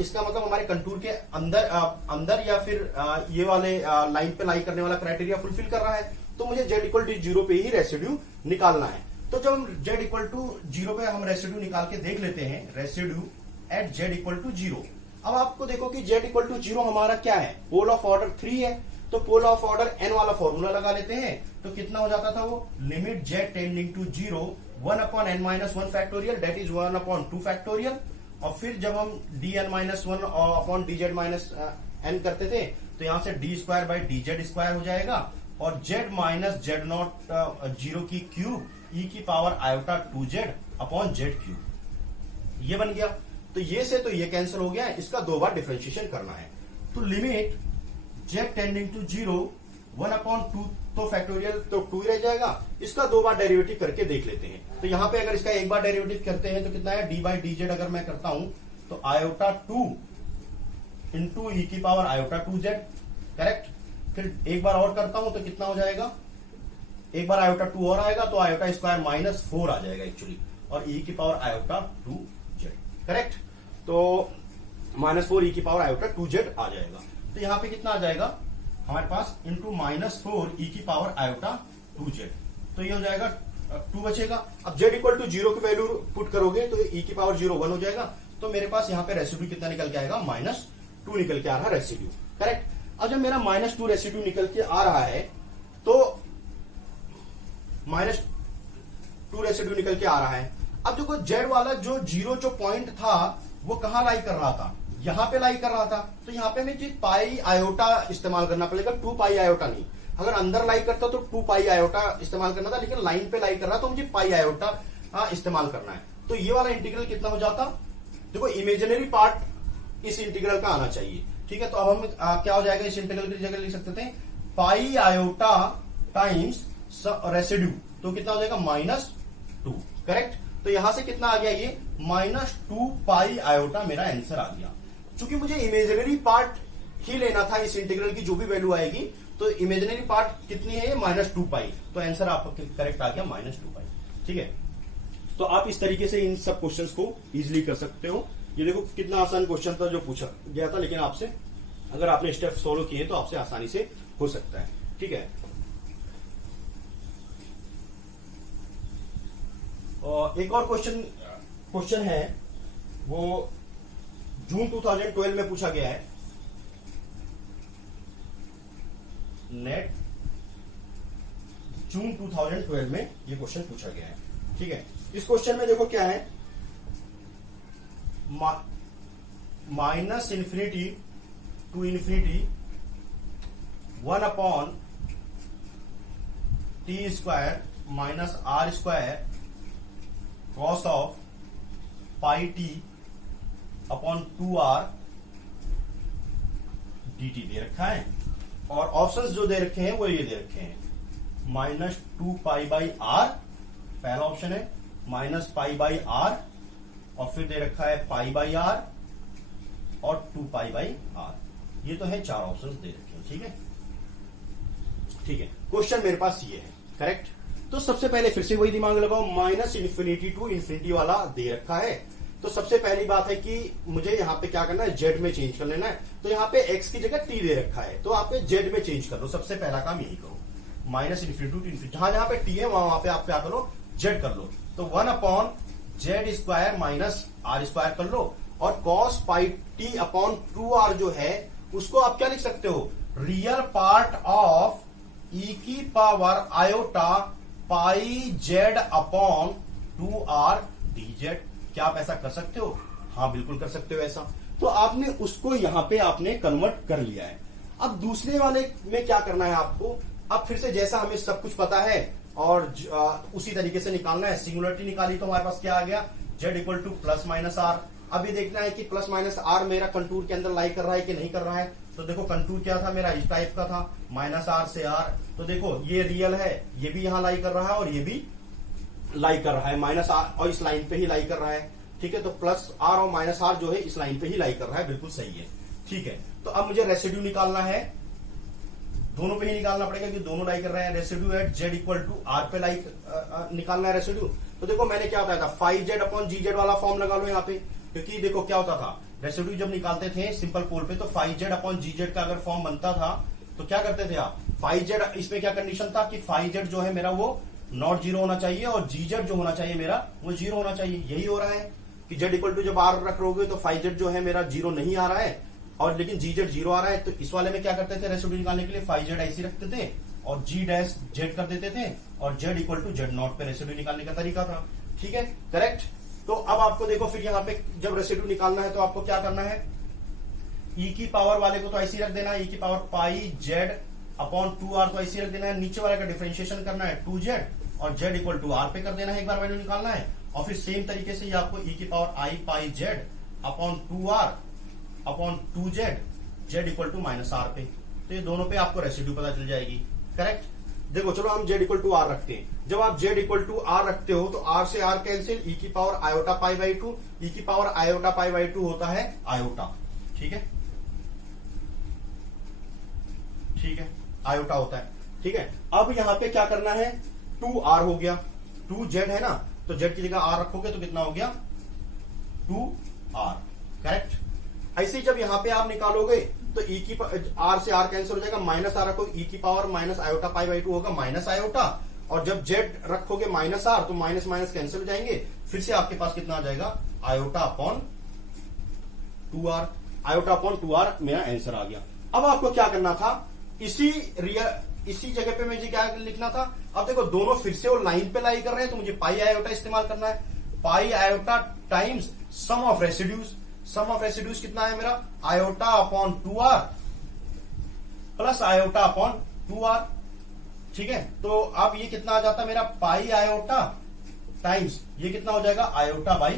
इसका मतलब हमारे कंटूर के अंदर या फिर ये वाले लाइन पे लाई करने वाला क्राइटेरिया फुलफिल कर रहा है। तो मुझे z इक्वल टू 0 पे ही रेसिड्यू निकालना है। तो जब हम z इक्वल टू 0 पे हम रेसिड्यू निकाल के देख लेते हैं, residue at z equal to 0। अब आपको देखो कि z इक्वल टू 0 हमारा क्या है, पोल ऑफ ऑर्डर 3 है, तो पोल ऑफ ऑर्डर n वाला फॉर्मूला लगा लेते हैं। तो कितना हो जाता था वो, limit z tending to 0 1 upon n minus 1 factorial, that is 1 upon 2 factorial. और फिर जब हम dn minus 1 upon dz minus n करते थे तो यहां से d square by dz square हो जाएगा, और z माइनस z नॉट 0 की क्यूब e की power iota 2z upon z cube, ये बन गया। तो ये से तो ये कैंसिल हो गया, इसका 2 बार डिफरेंशिएशन करना है। तो limit z tending to 0 1 upon 2, तो फैक्टोरियल तो 2 ही रह जाएगा, इसका 2 बार डेरिवेटिव करके देख लेते हैं। तो यहां पे अगर इसका एक बार डेरिवेटिव करते हैं तो कितना है, d बाई dz अगर मैं करता हूं तो आयोटा 2 इंटू ई की पावर आयोटा 2z, करेक्ट। फिर एक बार और करता हूं तो कितना हो जाएगा, एक बार आयोटा 2 और आएगा तो आयोटा स्क्वायर माइनस 4 आ जाएगा एक्चुअली, और ई की पावर आयोटा 2z, करेक्ट। तो -4 ई की पावर आयोटा 2z आ जाएगा। तो यहां पे कितना आ जाएगा हमारे पास, इंटू -4 ई की पावर आयोटा 2z, तो ये हो जाएगा 2 बचेगा। अब z इक्वल टू 0 की वैल्यू पुट करोगे तो e की पावर 0 1 हो जाएगा। तो मेरे पास यहाँ पे रेसिड्यू कितना निकल के आएगा, -2 निकल के आ रहा है रेसिड्यू, करेक्ट। अब जब मेरा -2 रेसिड्यू निकल के आ रहा है तो -2 रेसिड्यू निकल के आ रहा है। अब देखो z वाला जो 0 जो पॉइंट था वो कहां लाई कर रहा था, यहां पे लाई कर रहा था। तो यहां पे हमें पाई आयोटा इस्तेमाल करना पड़ेगा, 2 पाई आयोटा नहीं। अगर अंदर लाई करता तो 2 पाई आयोटा इस्तेमाल करना था, लेकिन लाइन पे लाई कर रहा तो मुझे पाई आयोटा इस्तेमाल करना है। तो ये वाला इंटीग्रल कितना हो जाता, देखो इमेजिनरी पार्ट इस इंटीग्रल का आना चाहिए, ठीक है। तो अब हम क्या हो जाएगा, इस इंटीग्रल की जगह लिख सकते थे पाई आयोटा टाइम्स रेसिड्यू, तो कितना हो जाएगा -2, करेक्ट। तो यहां से कितना आ गया, ये -2 पाई आयोटा मेरा आंसर आ गया। चूंकि मुझे इमेजिनरी पार्ट ही लेना था इस इंटीग्रल की, जो भी वैल्यू आएगी, तो इमेजिनरी पार्ट कितनी है, -2 पाई, तो आंसर आपका करेक्ट आ गया -2 पाई, ठीक है। तो आप इस तरीके से इन सब क्वेश्चंस को इजीली कर सकते हो। ये देखो कितना आसान क्वेश्चन था जो पूछा गया था, लेकिन आपसे अगर आपने स्टेप फॉलो किए तो आपसे आसानी से हो सकता है, ठीक है। और एक और क्वेश्चन है, वो जून 2012 में पूछा गया है, नेट जून 2012 में ये क्वेश्चन पूछा गया है, ठीक है। इस क्वेश्चन में देखो क्या है, minus infinity to infinity 1 upon t square minus r square cos of pi t upon 2r dt दे रखा है, और ऑप्शंस जो दे रखे हैं वो ये दे रखे हैं -2π/r, पहला ऑप्शन है -π/r, और फिर दे रखा है π/r और 2π/r। ये तो है चार ऑप्शंस दे रखे हैं। ठीक है, ठीक है, क्वेश्चन मेरे पास ये है, करेक्ट। तो सबसे पहले फिर से वही दिमाग लगाओ, -∞ टू ∞ वाला दे रखा है। तो सबसे पहली बात है कि मुझे यहाँ पे क्या करना है, z में चेंज कर लेना है। तो यहाँ पे x की जगह t दे रखा है, तो आप z में चेंज कर लो। सबसे पहला काम यही करो, -∞ टू ∞, जहां जहां पे t है वहां पे आप क्या करो, z कर लो। तो 1/z² -r² कर लो, और cos πt/2r जो है उसको आप क्या लिख सकते हो, real part of e⁻iπ z/2r dz। क्या आप ऐसा कर सकते हो? हाँ, बिल्कुल कर सकते हो ऐसा। तो आपने उसको यहां पे आपने कन्वर्ट कर लिया है। अब दूसरे वाले में क्या करना है आपको, अब फिर से जैसा हमें सब कुछ पता है और उसी तरीके से निकालना है। सिंगुलरिटी निकाली तो हमारे पास क्या आ गया, z = +-r। अब ये देखना है कि +-r मेरा कंटूर के अंदर लाई कर रहा है कि नहीं कर रहा है। तो देखो कंटूर क्या था मेरा, इस टाइप का था, -r से r। तो देखो ये रियल है, ये भी यहां लाई कर रहा है और ये भी लाई कर रहा है, -r और इस लाइन पे ही लाई कर रहा है। ठीक है, तो +r और -r जो है इस लाइन पे ही लाई कर रहा है, बिल्कुल सही है। ठीक है, तो अब मुझे रेसिड्यू निकालना है, दोनों पे ही निकालना पड़ेगा कि दोनों लाई कर रहे हैं। रेसिड्यू एट z = r पे लाई निकालना है रेसिड्यू। तो देखो मैंने क्या बताया था, 5z/gz वाला फॉर्म लगा लो यहाँ पे, क्योंकि देखो क्या होता था, रेसिड्यू जब निकालते थे सिंपल पोल पे, तो 5z/gz का अगर फॉर्म बनता था तो क्या करते थे आप, 5z, इसमें क्या कंडीशन था कि 5z जो है मेरा वो नॉट 0 होना चाहिए, और gz जो होना चाहिए मेरा वो 0 होना चाहिए। यही हो रहा है कि z = जब r रख लोगे तो 5z जो है मेरा 0 नहीं आ रहा है, और लेकिन gz 0 आ रहा है। तो इस वाले में क्या करते थे, रेसिड्यू निकालने के लिए 5z ऐसे रखते थे और g' कर देते थे, और z = z0 पे रेसिड्यू निकालने का तरीका था। ठीक है, करेक्ट। तो अब आपको देखो फिर यहाँ पे जब रेसिड्यू निकालना है तो आपको क्या करना है, e की पावर वाले को तो ऐसे रख देना है, e की पावर πz/2r तो ऐसे रख देना है। नीचे वाले का डिफरेंशिएशन करना है 2z, और z = r पे कर देना है, एक बार वैल्यू निकालना है। और फिर सेम तरीके से ये आपको e की power i πz/2r/2z z = -r पे। तो ये दोनों पे आपको रेसिड्यू पता चल जाएगी, करेक्ट। देखो चलो हम z = r रखते हैं। जब आप z = r रखते हो तो r से r कैंसिल, e की पावर iπ/2, e की पावर iπ/2 होता है आयोटा। ठीक है, ठीक है, आयोटा होता है। ठीक है, अब यहां पे क्या करना है, 2r हो गया, 2z है ना, तो z की जगह r रखोगे तो कितना हो गया, 2r, करेक्ट। ऐसे जब यहां पे आप निकालोगे तो e की r से r कैंसिल हो जाएगा, -r रखो, e की पावर -iπ/2 होगा -iota, और जब z रखोगे -r तो माइनस माइनस कैंसिल हो जाएंगे। फिर से आपके पास कितना आ जाएगा, iota/2r, iota/2r मेरा आंसर आ गया। अब आपको क्या करना था, इसी जगह पे मुझे क्या लिखना था। अब देखो दोनों फिर से वो लाइन पे लाई कर रहे हैं, तो मुझे पाई आयोटा इस्तेमाल करना है। Pi iota times sum of residues, sum of residues कितना है मेरा, iota/2r प्लस iota/2r। ठीक है, तो अब ये कितना आ जाता है मेरा, पाई आयोटा टाइम्स ये कितना हो जाएगा, iota/r।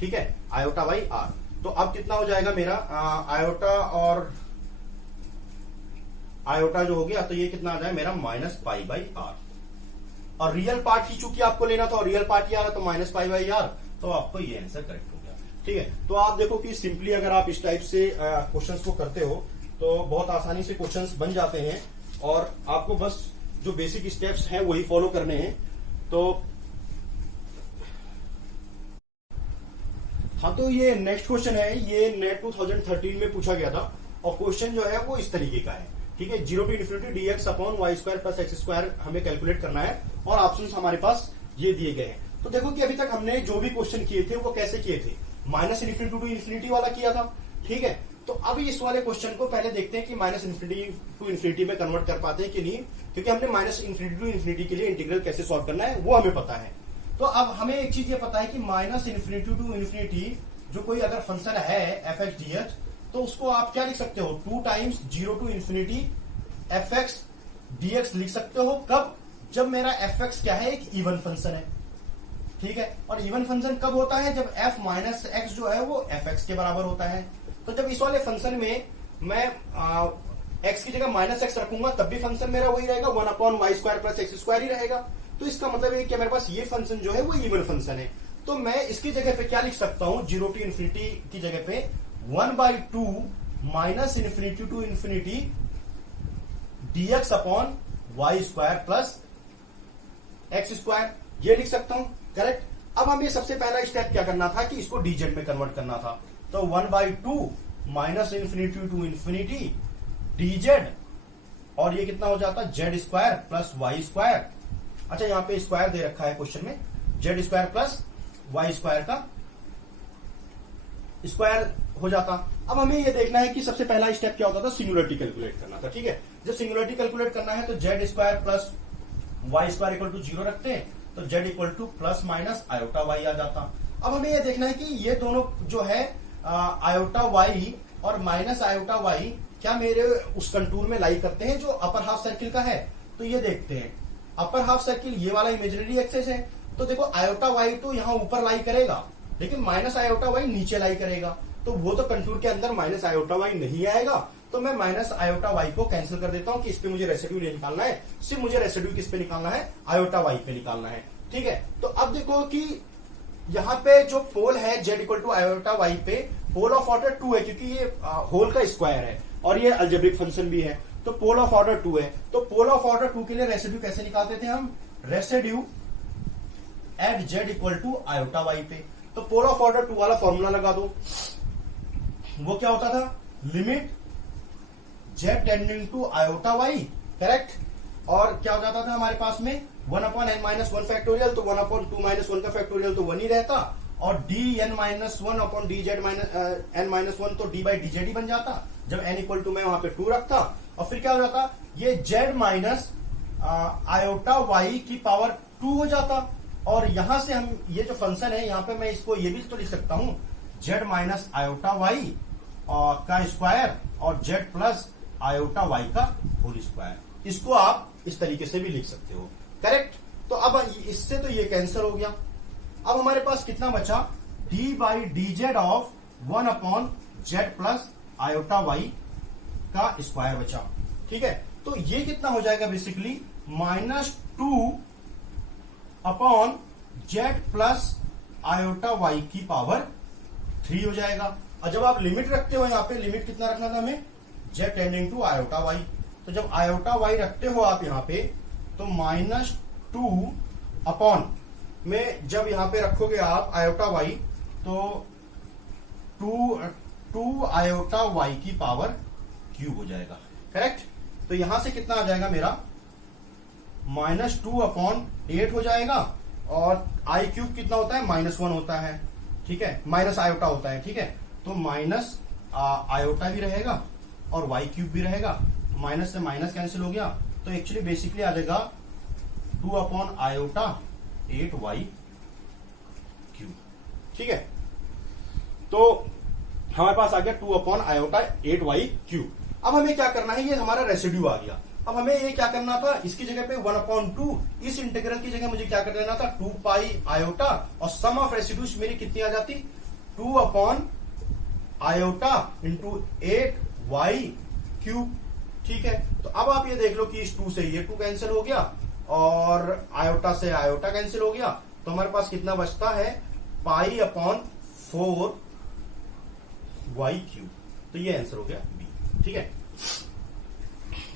ठीक है, iota/r। तो अब कितना हो जाएगा मेरा, आयोटा और आयोटा जो हो गया, तो ये कितना आ जाए मेरा -π/r। और रियल पार्ट ही चूंकि आपको लेना था और रियल पार्ट ही आ रहा, तो -π/r, तो आपको ये आंसर करेक्ट हो गया। ठीक है, तो आप देखो कि सिंपली अगर आप इस टाइप से क्वेश्चंस को करते हो तो बहुत आसानी से क्वेश्चंस बन जाते हैं, और आपको बस जो बेसिक स्टेप्स हैं वही फॉलो करने हैं। तो हाँ, तो ये नेक्स्ट क्वेश्चन है, ये नेट 2013 में पूछा गया था, और क्वेश्चन जो है वो इस तरीके का है। ठीक है, 0 to ∞ dx/y² + x² हमें कैलकुलेट करना है, और ऑप्शंस हमारे पास ये दिए गए हैं। तो देखो कि अभी तक हमने जो भी क्वेश्चन किए थे वो कैसे किए थे, -∞ to ∞ वाला किया था। ठीक है, तो अब इस वाले क्वेश्चन को पहले देखते हैं कि -∞ to ∞ में कन्वर्ट कर पाते हैं कि नहीं, क्योंकि हमने -∞ to ∞ के लिए इंटीग्रल कैसे सॉल्व करना है वो हमें पता है। तो अब हमें एक चीज ये पता है कि -∞ to ∞ जो कोई अगर फंक्शन है f(x) dx, तो उसको आप क्या लिख सकते हो, 2 टाइम्स 0 to ∞ f(x) dx लिख सकते हो। कब, जब मेरा f(x) क्या है, एक इवन फंक्शन है। ठीक है, और इवन फंक्शन कब होता है, जब f - x जो है वो f(x) के बराबर होता है। तो जब इस वाले फंक्शन में मैं x की जगह माइनस एक्स रखूंगा तब भी फंक्शन मेरा वही रहेगा, 1/y² प्लस x² ही रहेगा। तो इसका मतलब है कि मेरे पास ये फंक्शन जो है वो इवन फंक्शन है। तो मैं इसकी जगह पे क्या लिख सकता हूं, 0 to ∞ की जगह पे 1/2 minus infinity to infinity dx/y² plus x², ये लिख सकता हूं। करेक्ट। अब हमें सबसे पहला स्टेप क्या करना था कि इसको dz में कन्वर्ट करना था। तो 1/2 minus infinity to infinity dz, और ये कितना हो जाता है z² प्लस y²। अच्छा, यहां पे स्क्वायर दे रखा है क्वेश्चन में, z² प्लस y² का स्क्वायर हो जाता। अब हमें ये देखना है कि सबसे पहला स्टेप क्या होता था, सिंगुलरिटी कैलकुलेट करना था। ठीक है, जब सिंगुलरिटी कैलकुलेट करना है तो z² plus y² equal to 0 रखते हैं, तो z equal two plus minus iota y आ जाता। अब हमें ये देखना है कि ये दोनों जो है आयोटा y और माइनस आयोटा y क्या मेरे उस कंटूर में लाई करते हैं जो अपर हाफ सर्किल का है। तो ये देखते हैं, अपर हाफ सर्किल ये वाला इमेजिनरी एक्सेस है, तो देखो आयोटा y तो यहाँ ऊपर लाई करेगा, लेकिन माइनस आयोटा y नीचे लाई करेगा, तो वो तो कंटूर के अंदर माइनस आयोटा y नहीं आएगा। तो मैं माइनस आयोटा y को कैंसिल कर देता हूं कि इस पे मुझे रेसिड्यू नहीं निकालना है, सिर्फ मुझे रेसिड्यू किस पे निकालना है, आयोटा y पे निकालना है। ठीक है, तो अब देखो कि यहाँ पे जो पोल है z equal to iota y पे पोल ऑफ ऑर्डर 2 है, क्योंकि ये होल का स्क्वायर है और ये अलजेब्रिक फंक्शन भी है, तो पोल ऑफ ऑर्डर 2 है। तो पोल ऑफ ऑर्डर 2 के लिए रेसिड्यू कैसे निकालते थे हम, residue at z equal to iota y पे। तो पोल ऑफ ऑर्डर 2 वाला फॉर्मूला लगा दो, वो क्या होता था, limit z tending to iota y। Correct. और क्या हो जाता था हमारे पास में 1/n-1 फैक्टोरियल, तो 1/2 - 1 का फैक्टोरियल तो 1 ही रहता, और dn-1/dz-n-1 तो d/dz ही बन जाता जब n इक्वल टू मैं वहां पे 2 रखता। और फिर क्या हो जाता, ये z माइनस आयोटा y की पावर 2 हो जाता। और यहां से हम ये जो फंक्शन है यहां पे मैं इसको ये भी तो लिख सकता हूं, z माइनस आयोटा y का स्क्वायर और z प्लस आयोटा y का होल स्क्वायर। इसको आप इस तरीके से भी लिख सकते हो। करेक्ट। तो अब इससे तो ये कैंसिल हो गया। अब हमारे पास कितना बचा, d/dz of 1/z plus iota y का स्क्वायर बचा। ठीक है, तो ये कितना हो जाएगा basically -2/z plus iota y की पावर 3 हो जाएगा। और जब आप लिमिट रखते हो, यहाँ पे लिमिट कितना रखना था हमें, z tending to iota y। तो जब आयोटा y रखते हो आप यहाँ पे, तो -2 में जब यहाँ पे रखोगे आप आयोटा y, तो 2 आयोटा y की पावर क्यूब हो जाएगा। करेक्ट। तो यहां से कितना आ जाएगा मेरा, -2/8 हो जाएगा, और आई क्यूब कितना होता है, -1 होता है। ठीक है, माइनस आयोटा होता है। ठीक है, तो माइनस आयोटा भी रहेगा और y क्यूब भी रहेगा, माइनस से माइनस कैंसिल हो गया, तो एक्चुअली बेसिकली आ जाएगा 2/आयोटा 8y क्यूब। ठीक है, तो हमारे पास आ गया 2/आयोटा 8y क्यूब। अब हमें क्या करना है, ये हमारा रेसिड्यू आ गया। अब हमें ये क्या करना था, इसकी जगह पे 1/2, इस इंटीग्रल की जगह मुझे क्या कर देना था, 2 पाई आयोटा, और सम ऑफ रेसिड्यूज मेरी कितनी आ जाती, 2/आयोटा इंटू 8y क्यूब। ठीक है, तो अब आप ये देख लो कि इस 2 से ये 2 कैंसिल हो गया और आयोटा से आयोटा कैंसिल हो गया, तो हमारे पास कितना बचता है, π/4y क्यूब। तो ये आंसर हो गया बी। ठीक है,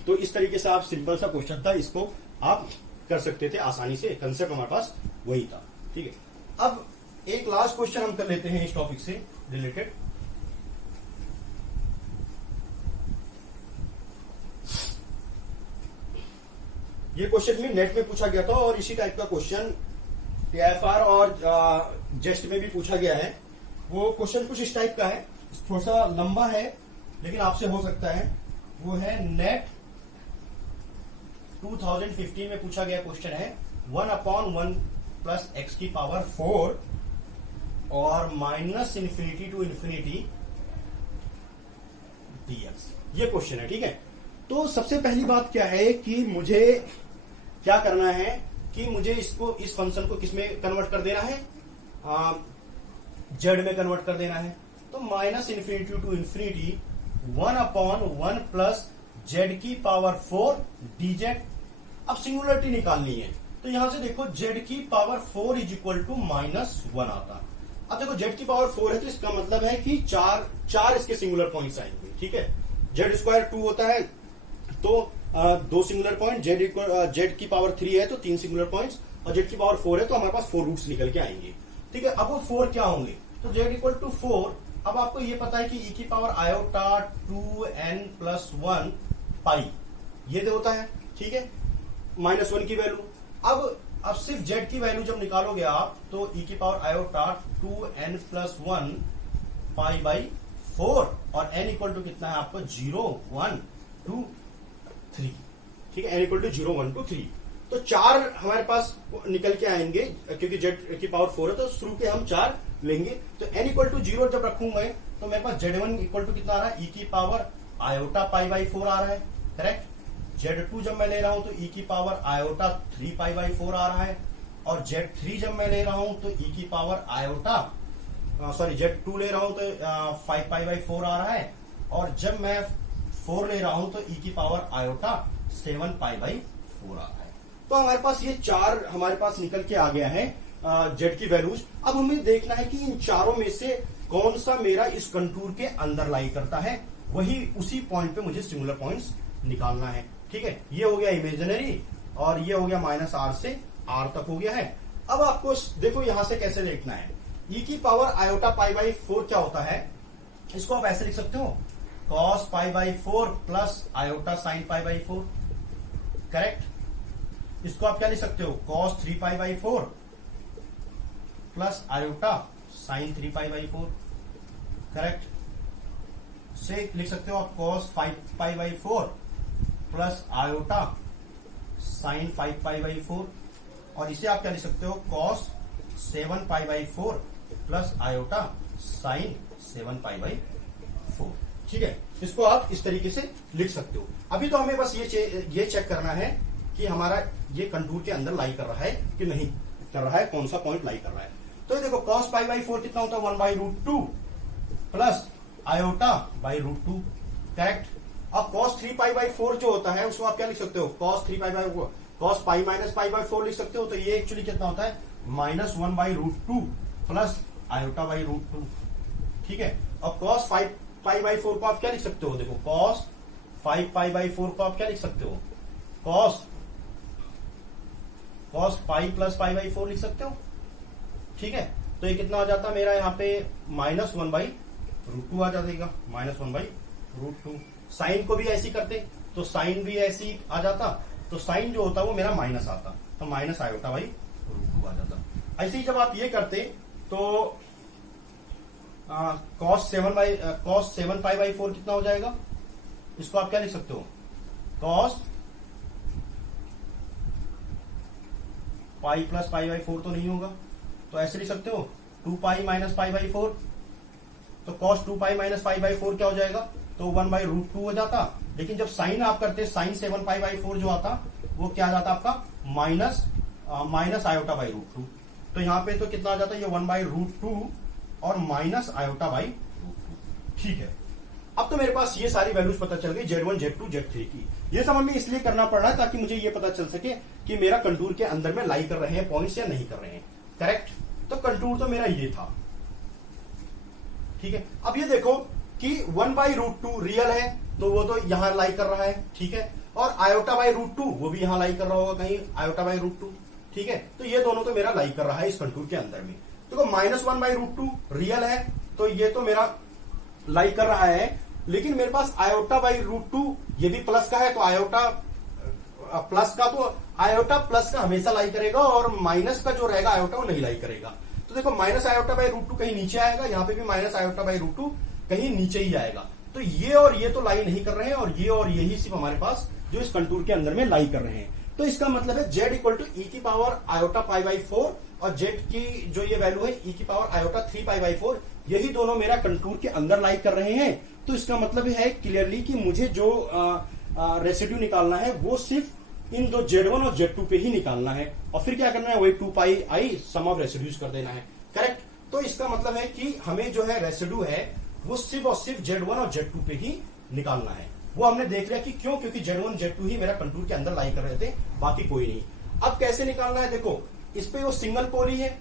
तो इस तरीके से आप सिंपल सा क्वेश्चन था, इसको आप कर सकते थे आसानी से, कंसेप्ट हमारे पास वही था। ठीक है, अब एक लास्ट क्वेश्चन हम कर लेते हैं इस टॉपिक से रिलेटेड। ये क्वेश्चन भी नेट में पूछा गया था और इसी टाइप का क्वेश्चन टीआईएफआर और जेस्ट में भी पूछा गया है। वो क्वेश्चन कुछ इस टाइप का है, थोड़ा सा लंबा है लेकिन आपसे हो सकता है। वो है नेट 2015 में पूछा गया क्वेश्चन है 1/1 प्लस एक्स की पावर 4 और -∞ टू इन्फिनिटी dx, ये क्वेश्चन है। ठीक है, तो सबसे पहली बात क्या है कि मुझे क्या करना है कि मुझे इसको, इस फंक्शन को किस में कन्वर्ट कर देना है, जेड में कन्वर्ट कर देना है। तो तो minus infinity to infinity 1/1 plus z की पावर 4 dz। अब सिंगुलरिटी निकालनी है, तो यहां से देखो z की पावर 4 इज इक्वल टू -1 आता। अब देखो z की पावर 4 है, तो इसका मतलब है कि चार इसके सिंगुलर पॉइंट्स आएंगे। ठीक है, z² 2 होता है, तो 2 सिंगुलर पॉइंट, z की पावर 3 है तो 3 सिंगुलर पॉइंट्स, और z की पावर 4 है तो हमारे पास 4 रूट्स निकल के आएंगे। ठीक है, अब वो 4 क्या होंगे, तो z 4। अब आपको ये पता है कि e की पावर आयोटा 2n+1 पाई ये तो होता है। ठीक है, -1 की वैल्यू। अब सिर्फ z की वैल्यू जब निकालोगे आप, तो e की power iota 2n+1 pi by 4, और n इक्वल टू कितना है आपको 0, 1, 2, 3। ठीक है, n इक्वल टू 0, 1, 2, 3। तो 4 हमारे पास निकल के आएंगे, क्योंकि z की पावर 4 है तो शुरू के हम 4 लेंगे। तो n इक्वल टू 0 जब रखूंगा तो मेरे पास z1 इक्वल टू कितना आ रहा है, e की पावर आयोटा पाई बाई 4 आ रहा है। करेक्ट। z2 जब मैं ले रहा हूं तो e की पावर आयोटा 3 पाई बाई 4 आ रहा है, और z3 जब मैं ले रहा हूं तो e की पावर आयोटा z2 ले रहा हूं तो 5 पाई बाई 4 आ रहा है, और जब मैं 4 ले रहा हूं तो e की पावर आयोटा 7 पाई बाई 4 आ रहा है। तो हमारे पास ये 4 हमारे पास निकल के आ गया है z की वैल्यूज। अब हमें देखना है कि इन चारों में से कौन सा मेरा इस कंटूर के अंदर लाई करता है, वही उसी पॉइंट पे मुझे सिंगुलर पॉइंट्स निकालना है। ठीक है, ये हो गया इमेजिनरी, और ये हो गया -r से r तक हो गया है। अब आपको देखो यहां से कैसे देखना है, e की पावर आयोटा पाई बाई 4 क्या होता है, इसको आप ऐसे लिख सकते हो, cos pi by 4 plus iota sine pi by 4। Correct. इसको आप क्या लिख सकते हो, cos 3 pi by 4 plus iota sign 3 pi by 4। Correct. से लिख सकते हो आप cos 5 pi by 4 plus iota sign 5 pi by 4, और इसे आप क्या लिख सकते हो, cos 7 pi by 4 plus iota sign 7 pi by 4। ठीक है, इसको आप इस तरीके से लिख सकते हो। अभी तो हमें बस ये चेक करना है कि हमारा ये कंटूर के अंदर लाई कर रहा है कि नहीं कर रहा है, कौन सा पॉइंट लाई कर रहा है। तो ये देखो cos पाई बाई 4 कितना होता है, 1/√2 प्लस आयोटा बाई √2। करेक्ट। अब cos 3 पाई बाई 4 जो होता है उसको आप क्या लिख सकते हो, cos 3 pi by cos pi minus pi by 4 लिख सकते हो। तो ये एक्चुअली कितना होता है, -1/√2 प्लस आयोटा बाई √2। ठीक है, अब cos 5 पाई बाई 4 को आप क्या लिख सकते हो, देखो cos 5 पाई बाई 4 को आप क्या लिख सकते हो, cos pi plus pi by 4 लिख सकते हो। ठीक है, तो ये कितना आ जाता मेरा यहाँ पे -1/√2 आ जाएगा, -1/√2। साइन को भी ऐसी करते तो साइन भी ऐसी आ जाता, तो साइन जो होता वो मेरा माइनस आता, तो माइनस आयोटा बाई √2 आ जाता। ऐसे ही जब आप ये करते तो cos 7 पाई बाई 4 कितना हो जाएगा, इसको आप क्या लिख सकते हो, cos pi plus pi by 4 तो नहीं होगा, तो ऐसे लिख सकते हो 2 पाई माइनस पाई बाई 4। तो cos 2 pi minus pi by 4 क्या हो जाएगा, तो 1/√2 हो जाता। लेकिन जब साइन आप करते, साइन 7 पाई बाई 4 जो आता वो क्या आ जाता आपका, माइनस आयोटा बाई √2। तो यहाँ पे तो कितना आ जाता है, ये 1/√2 और माइनस आयोटा बाई √2। ठीक है, अब तो मेरे पास ये सारी वैल्यूज पता चल गई, Z1, Z2, Z3 की। ये सब हमें इसलिए करना पड़ रहा है ताकि मुझे ये पता चल सके कि मेरा कंटूर के अंदर में लाई कर रहे हैं पॉइंट्स या नहीं कर रहे हैं। करेक्ट। तो कंटूर तो मेरा ये था। ठीक है, अब ये देखो कि 1/√2 रियल है तो वो तो यहां लाई कर रहा है। ठीक है, और आयोटा बाई √2 वो भी यहां लाई कर रहा होगा कहीं, आयोटा बाई √2। ठीक है, तो ये दोनों तो मेरा लाई कर रहा है इस कंटूर के अंदर में। देखो -1/√2 रियल है तो ये तो मेरा लाई कर रहा है, लेकिन मेरे पास आयोटा बाई √2 ये भी प्लस का है, तो आयोटा प्लस का हमेशा लाई करेगा, और माइनस का जो रहेगा आयोटा वो नहीं लाई करेगा। तो देखो माइनस आयोटा बाई √2 कहीं नीचे आएगा, यहाँ पे भी माइनस आयोटा बाई √2 कहीं नीचे ही आएगा। तो ये और ये तो लाई नहीं कर रहे हैं, और ये ही सिर्फ हमारे पास जो इस कंटूर के अंदर में लाई कर रहे हैं। तो इसका मतलब है z इक्वल टू ई की पावर आयोटा पाई बाई 4, और z की जो ये वैल्यू है e की पावर आयोटा 3 पाई बाई 4, यही दोनों मेरा कंटूर के अंदर लाई कर रहे हैं। तो इसका मतलब है क्लियरली कि मुझे जो रेसिड्यू निकालना है वो सिर्फ इन दो Z1 और Z2 पे ही निकालना है, और फिर क्या करना है, वही 2 पाई आई सम ऑफ रेसिड्यूज कर देना है। करेक्ट। तो इसका मतलब है कि हमें जो है रेसिड्यू है वो सिर्फ और सिर्फ Z1 और Z2 पे ही निकालना है। वो हमने देख लिया कि क्यों, क्योंकि Z1 Z2 ही मेरा कंटूर के अंदर लाई कर रहे थे, बाकी कोई नहीं। अब कैसे निकालना है, देखो इस पे वो सिंगल पोल ही है,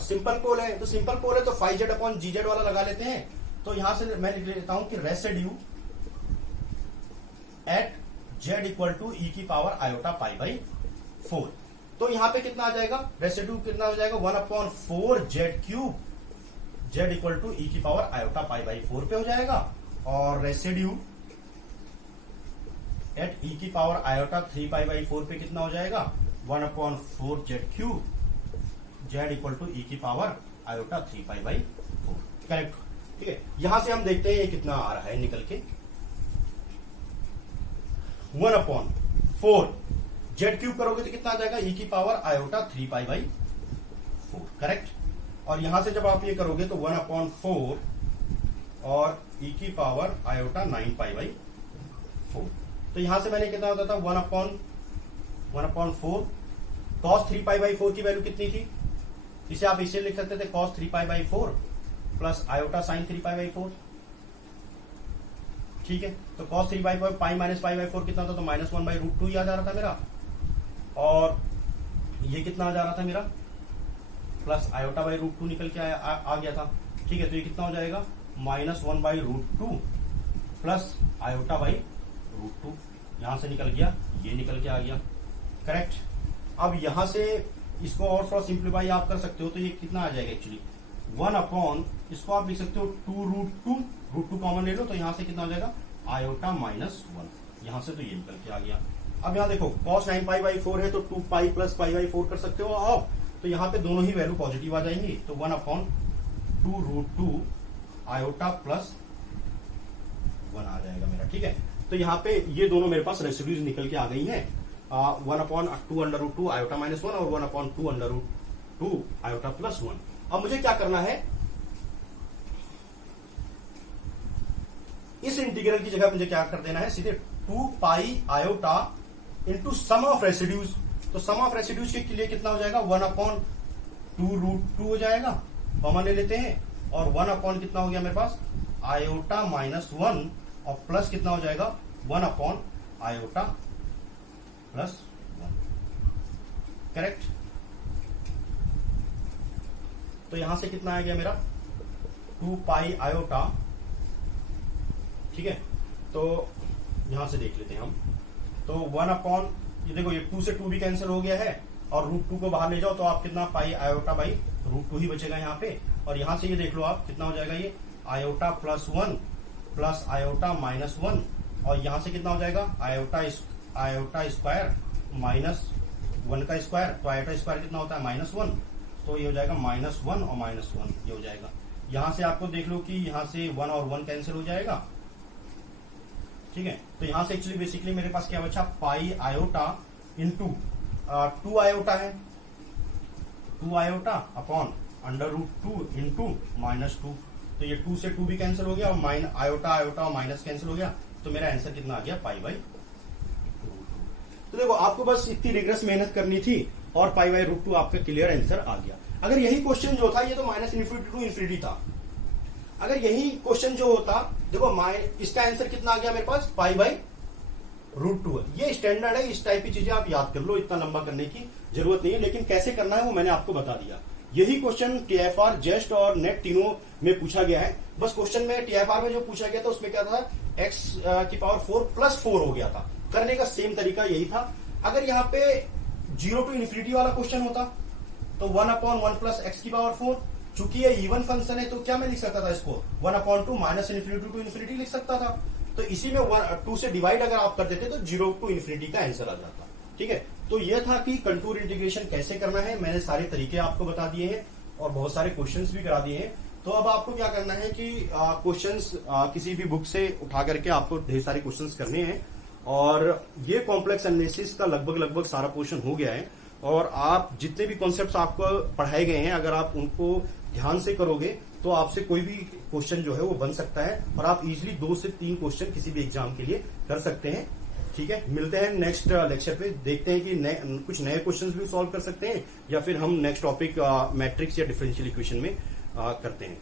सिंपल पोल है, तो सिंपल पोल है तो 5Z अपॉन GZ वाला लगा लेते हैं। तो यहां से मैं लिख लेता हूं कि residue at Z equal to e की पावर आयोटा पाई बाई 4। तो यहां पे कितना आ जाएगा, रेसिड्यू कितना हो जाएगा 1/4Z cube Z equal to e की पावर आयोटा पाई बाई 4 पे हो जाएगा। और रेसिड्यू एट ई की पावर आयोटा 3 पाई बाई 4 पे कितना हो जाएगा 1/4Z cube Z equal to e की power iota 3 pi by 4। Correct, ठीक है। यहां से हम देखते हैं ये कितना आ रहा है निकल के 1/4 Z क्यूब करोगे तो कितना आ जाएगा ई की power iota 3 pi by 4। Correct. और यहां से जब आप ये करोगे तो 1/4 और ई की पावर आयोटा 9 पाई बाई 4। तो यहां से मैंने कितना होता था 1/4 cos 3 पाई बाई 4 की वैल्यू कितनी थी, इसे आप इसे लिख सकते थे cos 3 pi by 4 plus iota sign 3 pi by 4। ठीक है, तो cos 3 pi minus pi by 4 कितना था, तो -1/√2 ही आ जा रहा था मेरा। और ये कितना आ जा रहा था मेरा, प्लस आयोटा बाई √2 निकल के आ गया था। ठीक है, तो ये कितना हो जाएगा -1/√2 प्लस आयोटा बाई √2, यहां से निकल गया, ये निकल के आ गया। करेक्ट। अब यहां से इसको और थोड़ा सिंप्लीफाई आप कर सकते हो, तो ये कितना आ जाएगा एक्चुअली 1 इसको आप लिख सकते हो 2√2 कॉमन ले लो, तो यहां से कितना हो जाएगा आयोटा -1, यहां से तो ये निकल के आ गया। अब यहां देखो cos 9 पाई बाई 4 है तो 2 पाई प्लस पाई बाई 4 कर सकते हो आप, तो यहां पे दोनों ही वैल्यू पॉजिटिव आ जाएंगी, तो 1/2√2 आयोटा प्लस 1 आ जाएगा मेरा। ठीक है, तो यहां पे ये दोनों मेरे पास रेसिड्यूज निकल के आ गई हैं, 1/2√2 आयोटा -1 और 1/2√2 आयोटा प्लस 1। अब मुझे क्या करना है, इस इंटीग्रल की जगह मुझे क्या कर देना है, सीधे 2 pi iota into sum of residues. तो सम ऑफ रेसिड्यूज के लिए कितना हो जाएगा 1/2√2 हो जाएगा, कॉमन ले लेते हैं, और 1 कितना हो गया मेरे पास आयोटा -1 और प्लस कितना हो जाएगा 1 आयोटा प्लस 1। करेक्ट। तो यहां से कितना आ गया मेरा 2 पाई आयोटा। ठीक है, तो यहां से देख लेते हैं हम, तो 1 ये देखो ये 2 से 2 भी कैंसिल हो गया है, और √2 को बाहर ले जाओ तो आप कितना पाई आयोटा बाई √2 ही बचेगा यहाँ पे। और यहां से ये देख लो आप कितना हो जाएगा ये आयोटा प्लस 1 प्लस आयोटा -1, और यहां से कितना हो जाएगा आयोटा स्क्वायर -1 का स्क्वायर, तो आयोटा स्क्वायर कितना होता है -1, तो ये हो जाएगा -1 और -1 ये हो जाएगा। यहां से आपको देख लो कि यहां से 1 और 1 कैंसिल हो जाएगा। ठीक है, तो यहां से एक्चुअली बेसिकली मेरे पास क्या बचा पाई आयोटा इंटू 2 आयोटा है, 2 आयोटा अपॉन √2 इंटू -2, तो ये 2 से 2 भी कैंसिल हो गया, और आयोटा और माइनस कैंसिल हो गया, तो मेरा आंसर कितना आ गया पाई बाई √2। तो देखो आपको बस इतनी रिग्रेस मेहनत करनी थी और पाई बाई √2 आपका क्लियर आंसर आ गया। अगर यही क्वेश्चन जो था, ये तो -∞ टू इन्फिनिटी था, अगर यही क्वेश्चन जो होता, देखो इसका आंसर कितना आ गया मेरे पास पाई बाई √2। ये स्टैंडर्ड है, इस टाइप की चीजें आप याद कर लो, इतना लंबा करने की जरूरत नहीं है, लेकिन कैसे करना है वो मैंने आपको बता दिया। यही क्वेश्चन TIFR, जेस्ट और नेट तीनों में पूछा गया है। बस क्वेश्चन में TIFR में जो पूछा गया था उसमें क्या था, x की पावर 4 प्लस 4 हो गया था, करने का सेम तरीका यही था। अगर यहाँ पे 0 टू इन्फिनिटी वाला क्वेश्चन होता तो 1/1 प्लस x की पावर 4, चूंकि ये इवन फंक्शन है तो क्या मैं लिख सकता था इसको 1/2 -∞ टू इन्फिनिटी लिख सकता था। तो इसी में 2 से डिवाइड अगर आप कर देते तो 0 टू इन्फिनिटी का आंसर आ जाता। ठीक है, तो ये था कि कंटूर इंटीग्रेशन कैसे करना है, मैंने सारे तरीके आपको बता दिए हैं और बहुत सारे क्वेश्चंस भी करा दिए हैं। तो अब आपको क्या करना है कि क्वेश्चंस किसी भी बुक से उठा करके आपको ढेर सारे क्वेश्चंस करने हैं, और ये कॉम्प्लेक्स एनालिसिस का लगभग सारा पोर्शन हो गया है, और आप जितने भी कॉन्सेप्ट्स आपको पढ़ाए गए हैं अगर आप उनको ध्यान से करोगे तो आपसे कोई भी क्वेश्चन जो है वो बन सकता है, और आप इजिली 2 से 3 क्वेश्चन किसी भी एग्जाम के लिए कर सकते हैं। ठीक है, मिलते हैं नेक्स्ट लेक्चर पे, देखते हैं कि कुछ नए क्वेश्चंस भी सॉल्व कर सकते हैं या फिर हम नेक्स्ट टॉपिक मैट्रिक्स या डिफरेंशियल इक्वेशन में करते हैं।